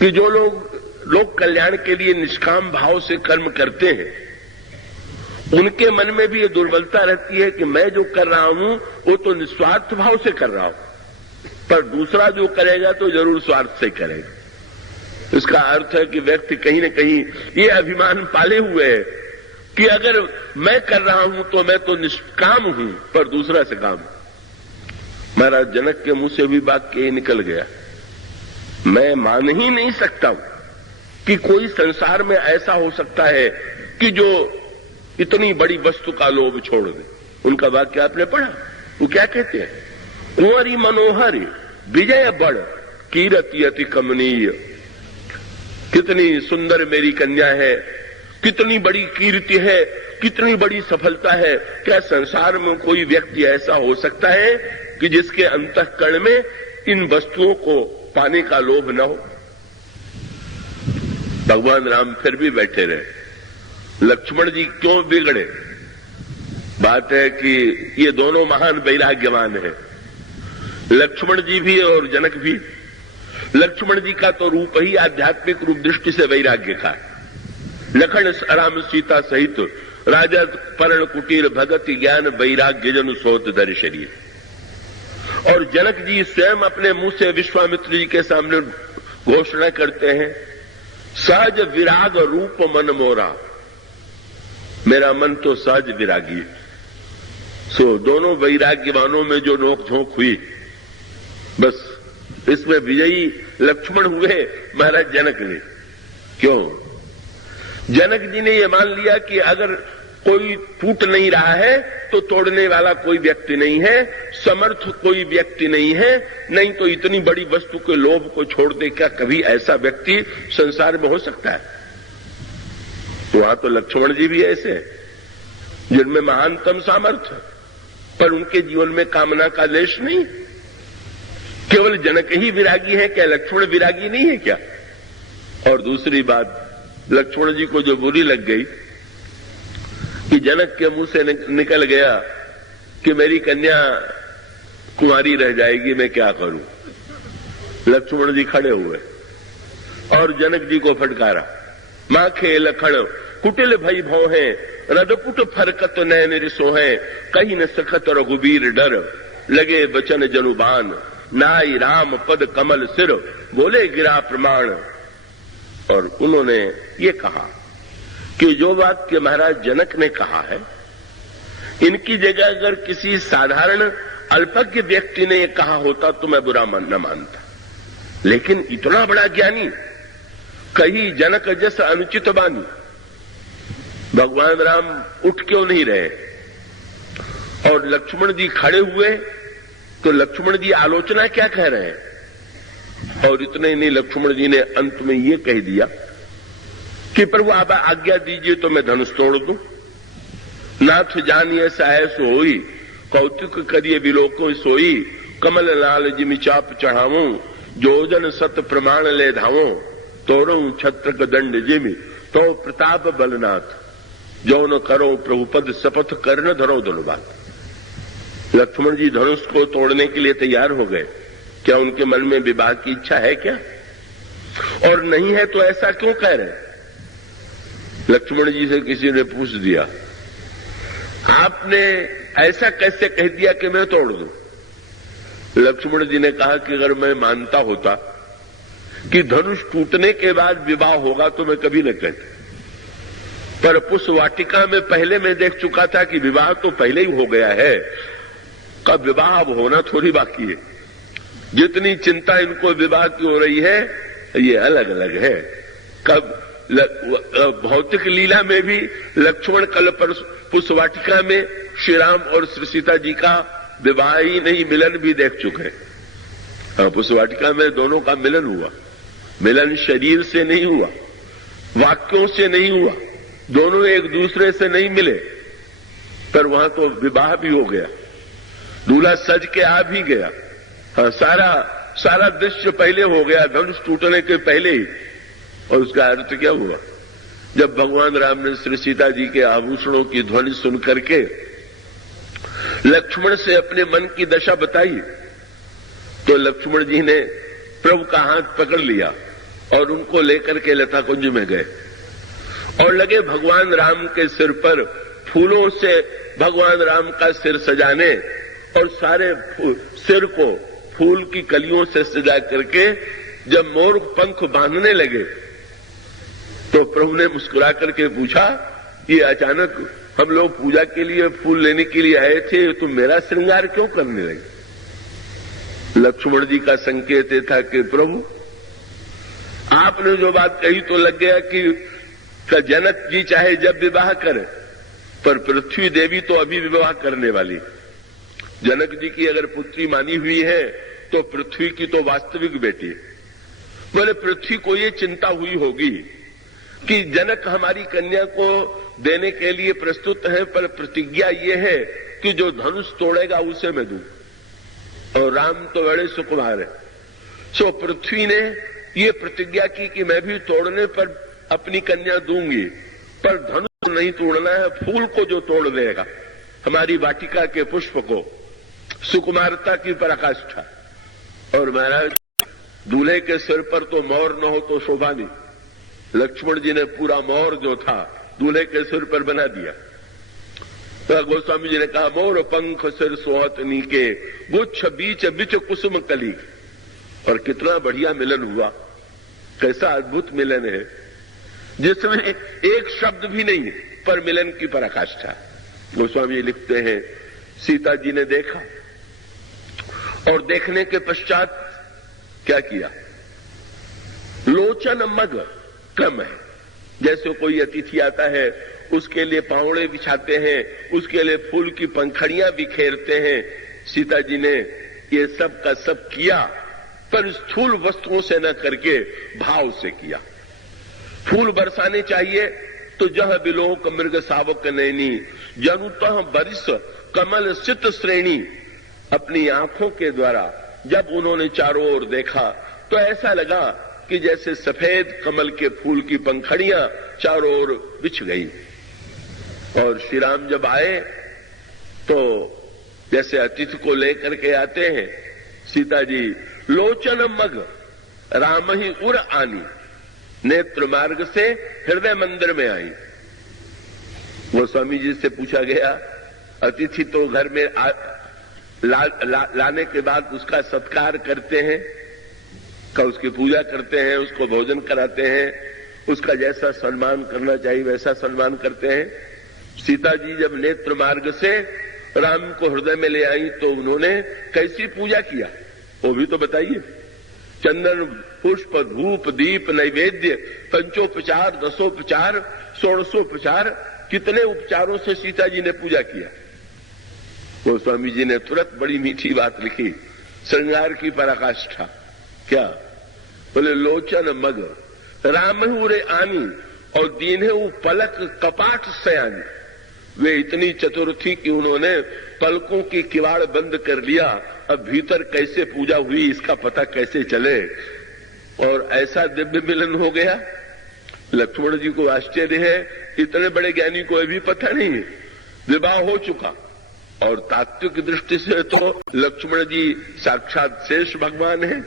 कि जो लोग कल्याण के लिए निष्काम भाव से कर्म करते हैं, उनके मन में भी ये दुर्बलता रहती है कि मैं जो कर रहा हूं वो तो निस्वार्थ भाव से कर रहा हूं, पर दूसरा जो करेगा तो जरूर स्वार्थ से करेगा। इसका अर्थ है कि व्यक्ति कहीं न कहीं ये अभिमान पाले हुए है कि अगर मैं कर रहा हूं तो मैं तो निष्काम हूं, पर दूसरा से काम। महाराज जनक के मुंह से भी वाक्य निकल गया, मैं मान ही नहीं सकता हूं कि कोई संसार में ऐसा हो सकता है कि जो इतनी बड़ी वस्तु का लोभ छोड़ दे। उनका वाक्य आपने पढ़ा, वो क्या कहते हैं? कुंवरी मनोहर विजय बड़ कीरति अति कमनीय। कितनी सुंदर मेरी कन्या है, कितनी बड़ी कीर्ति है, कितनी बड़ी सफलता है। क्या संसार में कोई व्यक्ति ऐसा हो सकता है कि जिसके अंतःकरण में इन वस्तुओं को पाने का लोभ न हो? भगवान राम फिर भी बैठे रहे। लक्ष्मण जी क्यों बिगड़े? बात है कि ये दोनों महान वैराग्यवान हैं, लक्ष्मण जी भी और जनक भी। लक्ष्मण जी का तो रूप ही आध्यात्मिक रूप दृष्टि से वैराग्य का है। लखन राम सीता सहित राजा पर्ण कुटीर भगत ज्ञान वैराग्य जन सोत धर शरीर। और जनक जी स्वयं अपने मुंह से विश्वामित्र जी के सामने घोषणा करते हैं, सहज विराग रूप मन मोरा। मेरा मन तो सहज विरागी। सो दोनों वैराग्यवानों में जो नोकझोंक हुई, बस इसमें विजयी लक्ष्मण हुए महाराज जनक ने। क्यों? जनक जी ने यह मान लिया कि अगर कोई टूट नहीं रहा है तो तोड़ने वाला कोई व्यक्ति नहीं है, समर्थ कोई व्यक्ति नहीं है, नहीं तो इतनी बड़ी वस्तु के लोभ को छोड़ दे क्या कभी ऐसा व्यक्ति संसार में हो सकता है? वहां तो लक्ष्मण जी भी ऐसे हैं जिनमें महानतम सामर्थ्य, पर उनके जीवन में कामना का लेश नहीं। केवल जनक ही विरागी है, क्या लक्ष्मण विरागी नहीं है क्या? और दूसरी बात, लक्ष्मण जी को जो बुरी लग गई कि जनक के मुंह से निकल गया कि मेरी कन्या कुंवारी रह जाएगी, मैं क्या करूं। लक्ष्मण जी खड़े हुए और जनक जी को फटकारा, माखे लखन कुटिल भई भौ है, रदपुट फरकत नैन रिसो है, कहीं न सखत रघुबीर डर, लगे बचन जनुबान, नाई राम पद कमल सिर, बोले गिरा प्रमाण। और उन्होंने ये कहा कि जो वाक्य महाराज जनक ने कहा है, इनकी जगह अगर किसी साधारण अल्पज्ञ व्यक्ति ने ये कहा होता तो मैं बुरा न मानता, लेकिन इतना बड़ा ज्ञानी, कहीं जनक जैसा अनुचित बानी। भगवान राम उठ क्यों नहीं रहे और लक्ष्मण जी खड़े हुए तो लक्ष्मण जी आलोचना क्या कह रहे हैं। और इतने ही नहीं, लक्ष्मण जी ने अंत में ये कह दिया कि प्रभु आप आज्ञा दीजिए तो मैं धनुष तोड़ दूं। नाथ जानिए सहाय सो होई, कौतुक करिए बिलोको सोई, कमल लाल जिमि चाप चढ़ावो, जोजन सत प्रमाण ले धावो, तोड़ो छत्रक दंड जिमि, तो प्रताप बलनाथ, जो न करो प्रभुपद शपथ कर न धरो धनुबात। लक्ष्मण जी धनुष को तोड़ने के लिए तैयार हो गए। क्या उनके मन में विवाह की इच्छा है क्या? और नहीं है तो ऐसा क्यों कह रहे? लक्ष्मण जी से किसी ने पूछ दिया, आपने ऐसा कैसे कह दिया कि मैं तोड़ दूं? लक्ष्मण जी ने कहा कि अगर मैं मानता होता कि धनुष टूटने के बाद विवाह होगा तो मैं कभी न कहता, पर पुष्प वाटिका में पहले मैं देख चुका था कि विवाह तो पहले ही हो गया है, कब विवाह अब होना थोड़ी बाकी है। जितनी चिंता इनको विवाह की हो रही है ये अलग अलग है। कब भौतिक लीला में भी लक्ष्मण कल पर पुष्प वाटिका में श्री राम और श्री सीता जी का विवाह ही नहीं, मिलन भी देख चुके। पुष्प वाटिका में दोनों का मिलन हुआ। मिलन शरीर से नहीं हुआ, वाक्यों से नहीं हुआ, दोनों एक दूसरे से नहीं मिले, पर वहां तो विवाह भी हो गया, दूल्हा सज के आ भी गया। हाँ, सारा दृश्य पहले हो गया, धनुष टूटने के पहले ही। और उसका अर्थ क्या हुआ? जब भगवान राम ने श्री सीता जी के आभूषणों की ध्वनि सुन करके लक्ष्मण से अपने मन की दशा बताई, तो लक्ष्मण जी ने प्रभु का हाथ पकड़ लिया और उनको लेकर के लता कुंज में गए और लगे भगवान राम के सिर पर फूलों से भगवान राम का सिर सजाने, और सारे सिर को फूल की कलियों से सजा करके जब मोर पंख बांधने लगे तो प्रभु ने मुस्कुरा करके पूछा, ये अचानक हम लोग पूजा के लिए फूल लेने के लिए आए थे, तुम मेरा श्रृंगार क्यों करने लगे? लक्ष्मण जी का संकेत ये था कि प्रभु आपने जो बात कही तो लग गया कि जनक जी चाहे जब विवाह करें, पर पृथ्वी देवी तो अभी विवाह करने वाली। जनक जी की अगर पुत्री मानी हुई है तो पृथ्वी की तो वास्तविक बेटी है। बोले पृथ्वी को ये चिंता हुई होगी कि जनक हमारी कन्या को देने के लिए प्रस्तुत है, पर प्रतिज्ञा ये है कि जो धनुष तोड़ेगा उसे मैं दूं, और राम तो बड़े सुकुमार है। सो पृथ्वी ने ये प्रतिज्ञा की कि मैं भी तोड़ने पर अपनी कन्या दूंगी, पर धनुष नहीं तोड़ना है, फूल को जो तोड़ देगा, हमारी वाटिका के पुष्प को, सुकुमारता की पराकाष्ठा। और महाराज दूल्हे के सिर पर तो मोर न हो तो शोभा नहीं। लक्ष्मण जी ने पूरा मोर जो था दूल्हे के सिर पर बना दिया। तो गोस्वामी जी ने कहा, मोर पंख सिर सोहत नीके, गुच्छ बीच बिच कुसुम कली। और कितना बढ़िया मिलन हुआ, कैसा अद्भुत मिलन है जिसमें एक शब्द भी नहीं पर मिलन की पराकाष्ठा। गोस्वामी लिखते हैं, सीता जी ने देखा और देखने के पश्चात क्या किया? लोचन मग क्रम है, जैसे कोई अतिथि आता है उसके लिए पावड़े बिछाते हैं, उसके लिए फूल की पंखड़ियां बिखेरते हैं। सीता जी ने ये सब का सब किया, पर स्थूल वस्तुओं से न करके भाव से किया। फूल बरसाने चाहिए तो जह बिलोक मृग सावक नैनी, जनुतः बरिस कमल सित श्रेणी। अपनी आंखों के द्वारा जब उन्होंने चारों ओर देखा तो ऐसा लगा कि जैसे सफेद कमल के फूल की पंखड़ियां चारों ओर बिछ गई। और श्री राम जब आए तो जैसे अतिथि को लेकर के आते हैं, सीता जी लोचन मग राम ही उर आनी, नेत्र मार्ग से हृदय मंदिर में आई। वो स्वामी जी से पूछा गया, अतिथि तो घर में लाने के बाद उसका सत्कार करते हैं, उसकी पूजा करते हैं, उसको भोजन कराते हैं, उसका जैसा सम्मान करना चाहिए वैसा सम्मान करते हैं। सीता जी जब नेत्र मार्ग से राम को हृदय में ले आई तो उन्होंने कैसी पूजा किया वो भी तो बताइए। चंदन पुष्प धूप दीप नैवेद्य पंचोपचार दसोपचार षोड़शोपचार कितने उपचारों से सीता जी ने पूजा किया। वो स्वामी जी ने तुरंत बड़ी मीठी बात लिखी, श्रृंगार की पराकाष्ठा। क्या बोले? लोचन मग राम रे आनी और दीन्हे पलक कपाट सयानी। वे इतनी चतुर थी कि उन्होंने पलकों की किवाड़ बंद कर लिया। अब भीतर कैसे पूजा हुई इसका पता कैसे चले? और ऐसा दिव्य मिलन हो गया। लक्ष्मण जी को आश्चर्य है, इतने बड़े ज्ञानी को अभी पता नहीं है, विवाह हो चुका। और तात्विक दृष्टि से तो लक्ष्मण जी साक्षात शेष भगवान है।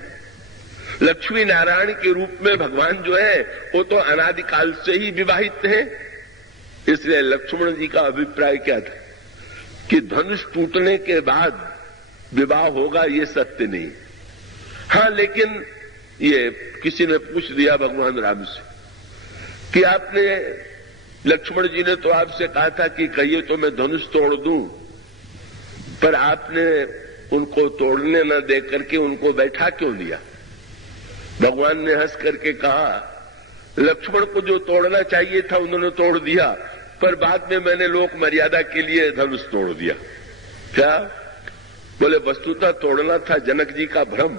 लक्ष्मी नारायण के रूप में भगवान जो है वो तो अनादिकाल से ही विवाहित हैं। इसलिए लक्ष्मण जी का अभिप्राय क्या था कि धनुष टूटने के बाद विवाह होगा, ये सत्य नहीं। हां, लेकिन ये किसी ने पूछ दिया भगवान राम से कि आपने, लक्ष्मण जी ने तो आपसे कहा था कि कहिए तो मैं धनुष तोड़ दूं, पर आपने उनको तोड़ने न दे करके उनको बैठा क्यों लिया? भगवान ने हंस करके कहा, लक्ष्मण को जो तोड़ना चाहिए था उन्होंने तोड़ दिया, पर बाद में मैंने लोक मर्यादा के लिए धनुष तोड़ दिया। क्या? बोले वस्तुतः तोड़ना था जनक जी का भ्रम,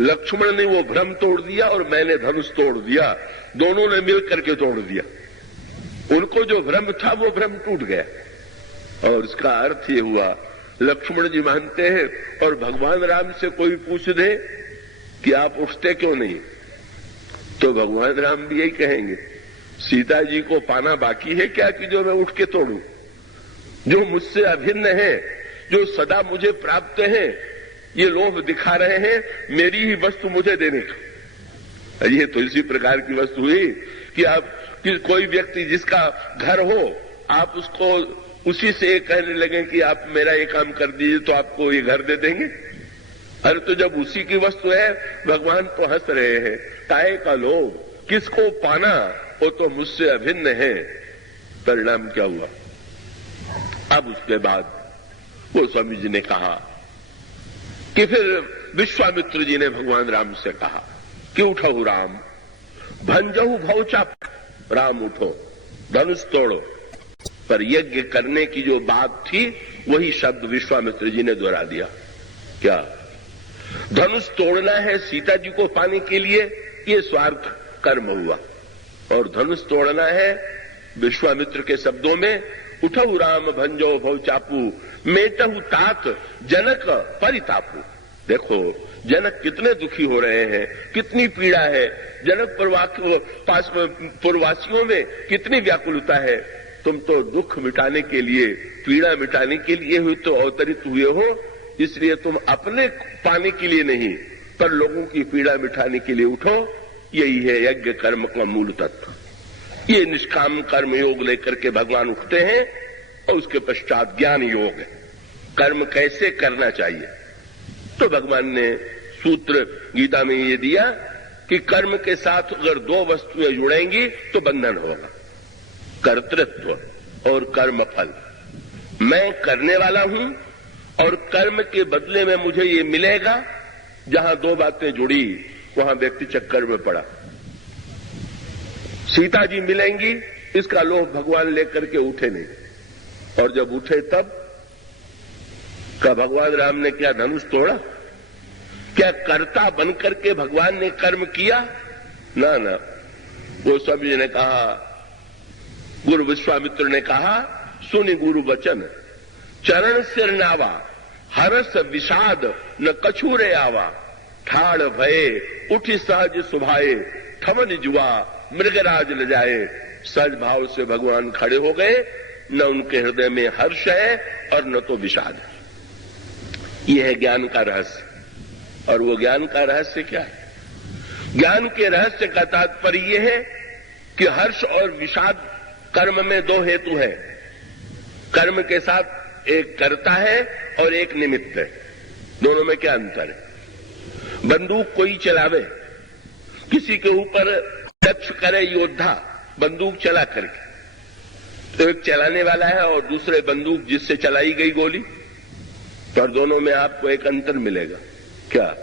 लक्ष्मण ने वो भ्रम तोड़ दिया और मैंने धनुष तोड़ दिया, दोनों ने मिल करके तोड़ दिया। उनको जो भ्रम था वो भ्रम टूट गया। और इसका अर्थ ये हुआ, लक्ष्मण जी मानते हैं और भगवान राम से कोई पूछ दे कि आप उठते क्यों नहीं, तो भगवान राम भी यही कहेंगे, सीता जी को पाना बाकी है क्या कि जो मैं उठ के तोड़ूं? जो मुझसे अभिन्न है, जो सदा मुझे प्राप्त है, ये लोभ दिखा रहे हैं मेरी ही वस्तु मुझे देने का। ये तो इसी प्रकार की वस्तु हुई कि आप कि कोई व्यक्ति जिसका घर हो, आप उसको उसी से कहने लगे कि आप मेरा ये काम कर दीजिए तो आपको ये घर दे देंगे। अरे तो जब उसी की वस्तु है, भगवान तो हंस रहे हैं, काहे का लोभ, किसको पाना, वो तो मुझसे अभिन्न है। परिणाम क्या हुआ? अब उसके बाद वो स्वामी जी ने कहा कि फिर विश्वामित्र जी ने भगवान राम से कहा कि उठो राम, भंजहु भौचाप, राम उठो, धनुष तोड़ो। पर यज्ञ करने की जो बात थी वही शब्द विश्वामित्र जी ने दोहरा दिया। क्या? धनुष तोड़ना है सीता जी को पाने के लिए, ये स्वार्थ कर्म हुआ। और धनुष तोड़ना है विश्वामित्र के शब्दों में, उठऊ राम भंजो भौचापू, मेटहु तात जनक परितापू। देखो जनक कितने दुखी हो रहे हैं, कितनी पीड़ा है, जनक पूर्ववासियों में कितनी व्याकुलता है। तुम तो दुख मिटाने के लिए, पीड़ा मिटाने के लिए हुई तो अवतरित हुए हो, इसलिए तुम अपने पाने के लिए नहीं पर लोगों की पीड़ा मिटाने के लिए उठो। यही है यज्ञ कर्म का मूल तत्व। ये निष्काम कर्म योग लेकर के भगवान उठते हैं और उसके पश्चात ज्ञान योग है, कर्म कैसे करना चाहिए। तो भगवान ने सूत्र गीता में ये दिया कि कर्म के साथ अगर दो वस्तुएं जुड़ेंगी तो बंधन होगा, कर्तृत्व और कर्म फल। मैं करने वाला हूं और कर्म के बदले में मुझे ये मिलेगा। जहां दो बातें जुड़ी वहां व्यक्ति चक्कर में पड़ा। सीता जी मिलेंगी इसका लोभ भगवान लेकर के उठे नहीं, और जब उठे तब का भगवान राम ने क्या धनुष तोड़ा? क्या कर्ता बनकर के भगवान ने कर्म किया? ना ना। गोस्वामी जी ने कहा, गुरु विश्वामित्र ने कहा, सुनि गुरु वचन, चरण सिर नावा, हरस विषाद न कछूरे आवा, ठाड़ भये उठी सहज सुभाए, थमन जुआ मृगराज ल जाए। सहज भाव से भगवान खड़े हो गए, न उनके हृदय में हर्ष है और न तो विषाद है। यह है ज्ञान का रहस्य। और वो ज्ञान का रहस्य क्या है? ज्ञान के रहस्य का तात्पर्य यह है कि हर्ष और विषाद कर्म में दो हेतु है। कर्म के साथ एक कर्ता है और एक निमित्त है, दोनों में क्या अंतर है? बंदूक कोई चलावे, किसी के ऊपर लक्ष्य करे योद्धा बंदूक चला करके, तो एक चलाने वाला है और दूसरे बंदूक जिससे चलाई गई गोली, पर दोनों में आपको एक अंतर मिलेगा। क्या?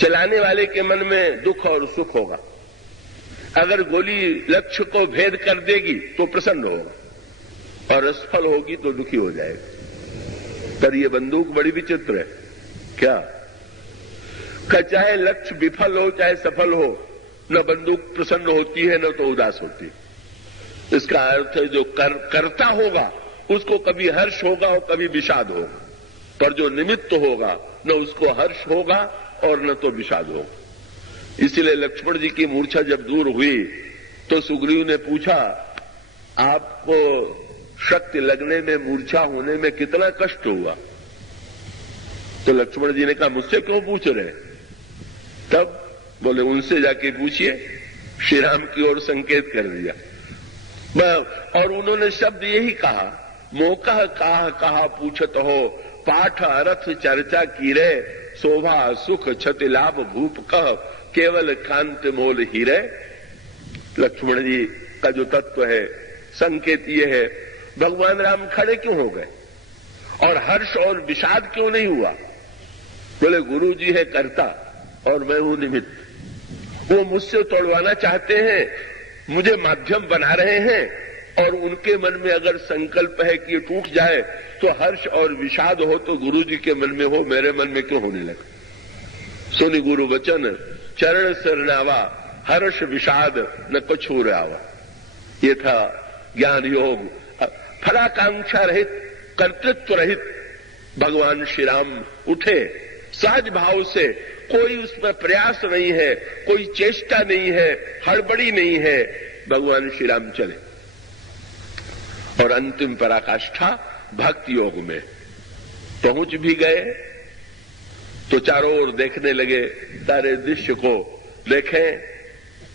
चलाने वाले के मन में दुख और सुख होगा, अगर गोली लक्ष्य को भेद कर देगी तो प्रसन्न होगा और असफल होगी तो दुखी हो जाएगा। पर यह बंदूक बड़ी विचित्र है। क्या? चाहे लक्ष्य विफल हो चाहे सफल हो, न बंदूक प्रसन्न होती है न तो उदास होती है। इसका अर्थ है जो करता होगा उसको कभी हर्ष होगा और कभी विषाद होगा, पर जो निमित्त होगा न उसको हर्ष होगा और न तो विषाद होगा। इसलिए लक्ष्मण जी की मूर्छा जब दूर हुई तो सुग्रीव ने पूछा, आपको शक्ति लगने में, मूर्छा होने में कितना कष्ट हुआ? तो लक्ष्मण जी ने कहा, मुझसे क्यों पूछ रहे? तब बोले, उनसे जाके पूछिए। श्री राम की ओर संकेत कर दिया और उन्होंने शब्द यही कहा, मोकह कहा पूछत हो, पाठ अरथ चर्चा कीरे, शोभा सुख क्षति लाभ भूप कह, केवल कांत मोल हीरे। लक्ष्मण जी का जो तत्व है, संकेत ये है, भगवान राम खड़े क्यों हो गए और हर्ष और विषाद क्यों नहीं हुआ? बोले, गुरु जी है कर्ता और मैं हूं निमित्त। वो मुझसे तोड़वाना चाहते हैं, मुझे माध्यम बना रहे हैं और उनके मन में अगर संकल्प है कि ये टूट जाए तो हर्ष और विषाद हो तो गुरु जी के मन में हो, मेरे मन में क्यों होने लगा? सुनि गुरु वचन चरण सरनावा, हर्ष विषाद न कछूर आवा। ये था ज्ञान योग। फलाकांक्षा रहित, कर्तृत्व रहित भगवान श्री राम उठे सहज भाव से, कोई उसमें प्रयास नहीं है, कोई चेष्टा नहीं है, हड़बड़ी नहीं है, भगवान श्री राम चले और अंतिम पराकाष्ठा भक्ति योग में पहुंच भी गए। तो चारों ओर देखने लगे, सारे दृश्य को देखें,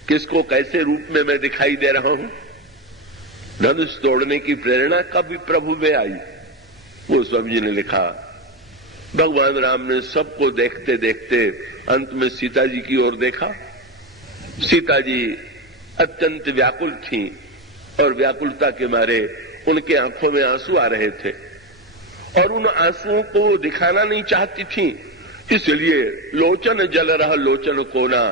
किसको कैसे रूप में मैं दिखाई दे रहा हूं। धनुष तोड़ने की प्रेरणा कब प्रभु में आई, वो स्वामी जी ने लिखा। भगवान राम ने सबको देखते देखते अंत में सीता जी की ओर देखा। सीता जी अत्यंत व्याकुल थीं और व्याकुलता के मारे उनके आंखों में आंसू आ रहे थे और उन आंसुओं को दिखाना नहीं चाहती थीं, इसलिए लोचन जल रहा लोचन कोना,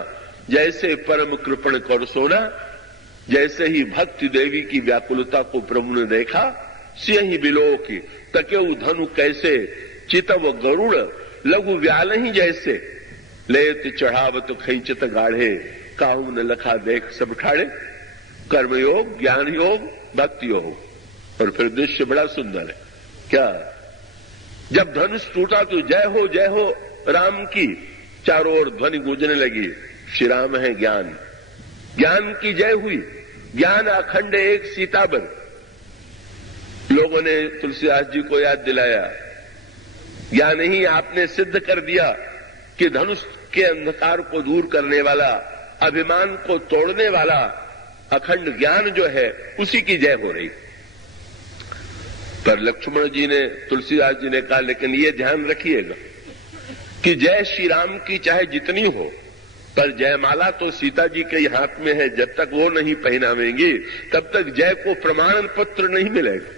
जैसे परम कृपण कर सोना। जैसे ही भक्ति देवी की व्याकुलता को प्रभु ने देखा, सिंह बिलोक तकेउ धनु कैसे, चितव गरुड़ लघु व्याल ही जैसे, लेत चढ़ावत खैंचत गाढ़े, काहू न लखा देख सब ठाड़े। कर्मयोग, ज्ञान योग, भक्ति योग। और फिर दृश्य बड़ा सुंदर है। क्या? जब धनुष टूटा तो जय हो राम की चारों ओर ध्वनि गूंजने लगी, श्री राम है ज्ञान, ज्ञान की जय हुई। ज्ञान अखंड एक सीताबर। लोगों ने तुलसीदास जी को याद दिलाया, ज्ञान ही आपने सिद्ध कर दिया कि धनुष के अंधकार को दूर करने वाला, अभिमान को तोड़ने वाला अखंड ज्ञान जो है उसी की जय हो रही। पर लक्ष्मण जी ने, तुलसीदास जी ने कहा, लेकिन ये ध्यान रखिएगा कि जय श्री राम की चाहे जितनी हो, पर जयमाला तो सीता जी के हाथ में है, जब तक वो नहीं पहनावेंगी तब तक जय को प्रमाण पत्र नहीं मिलेगा।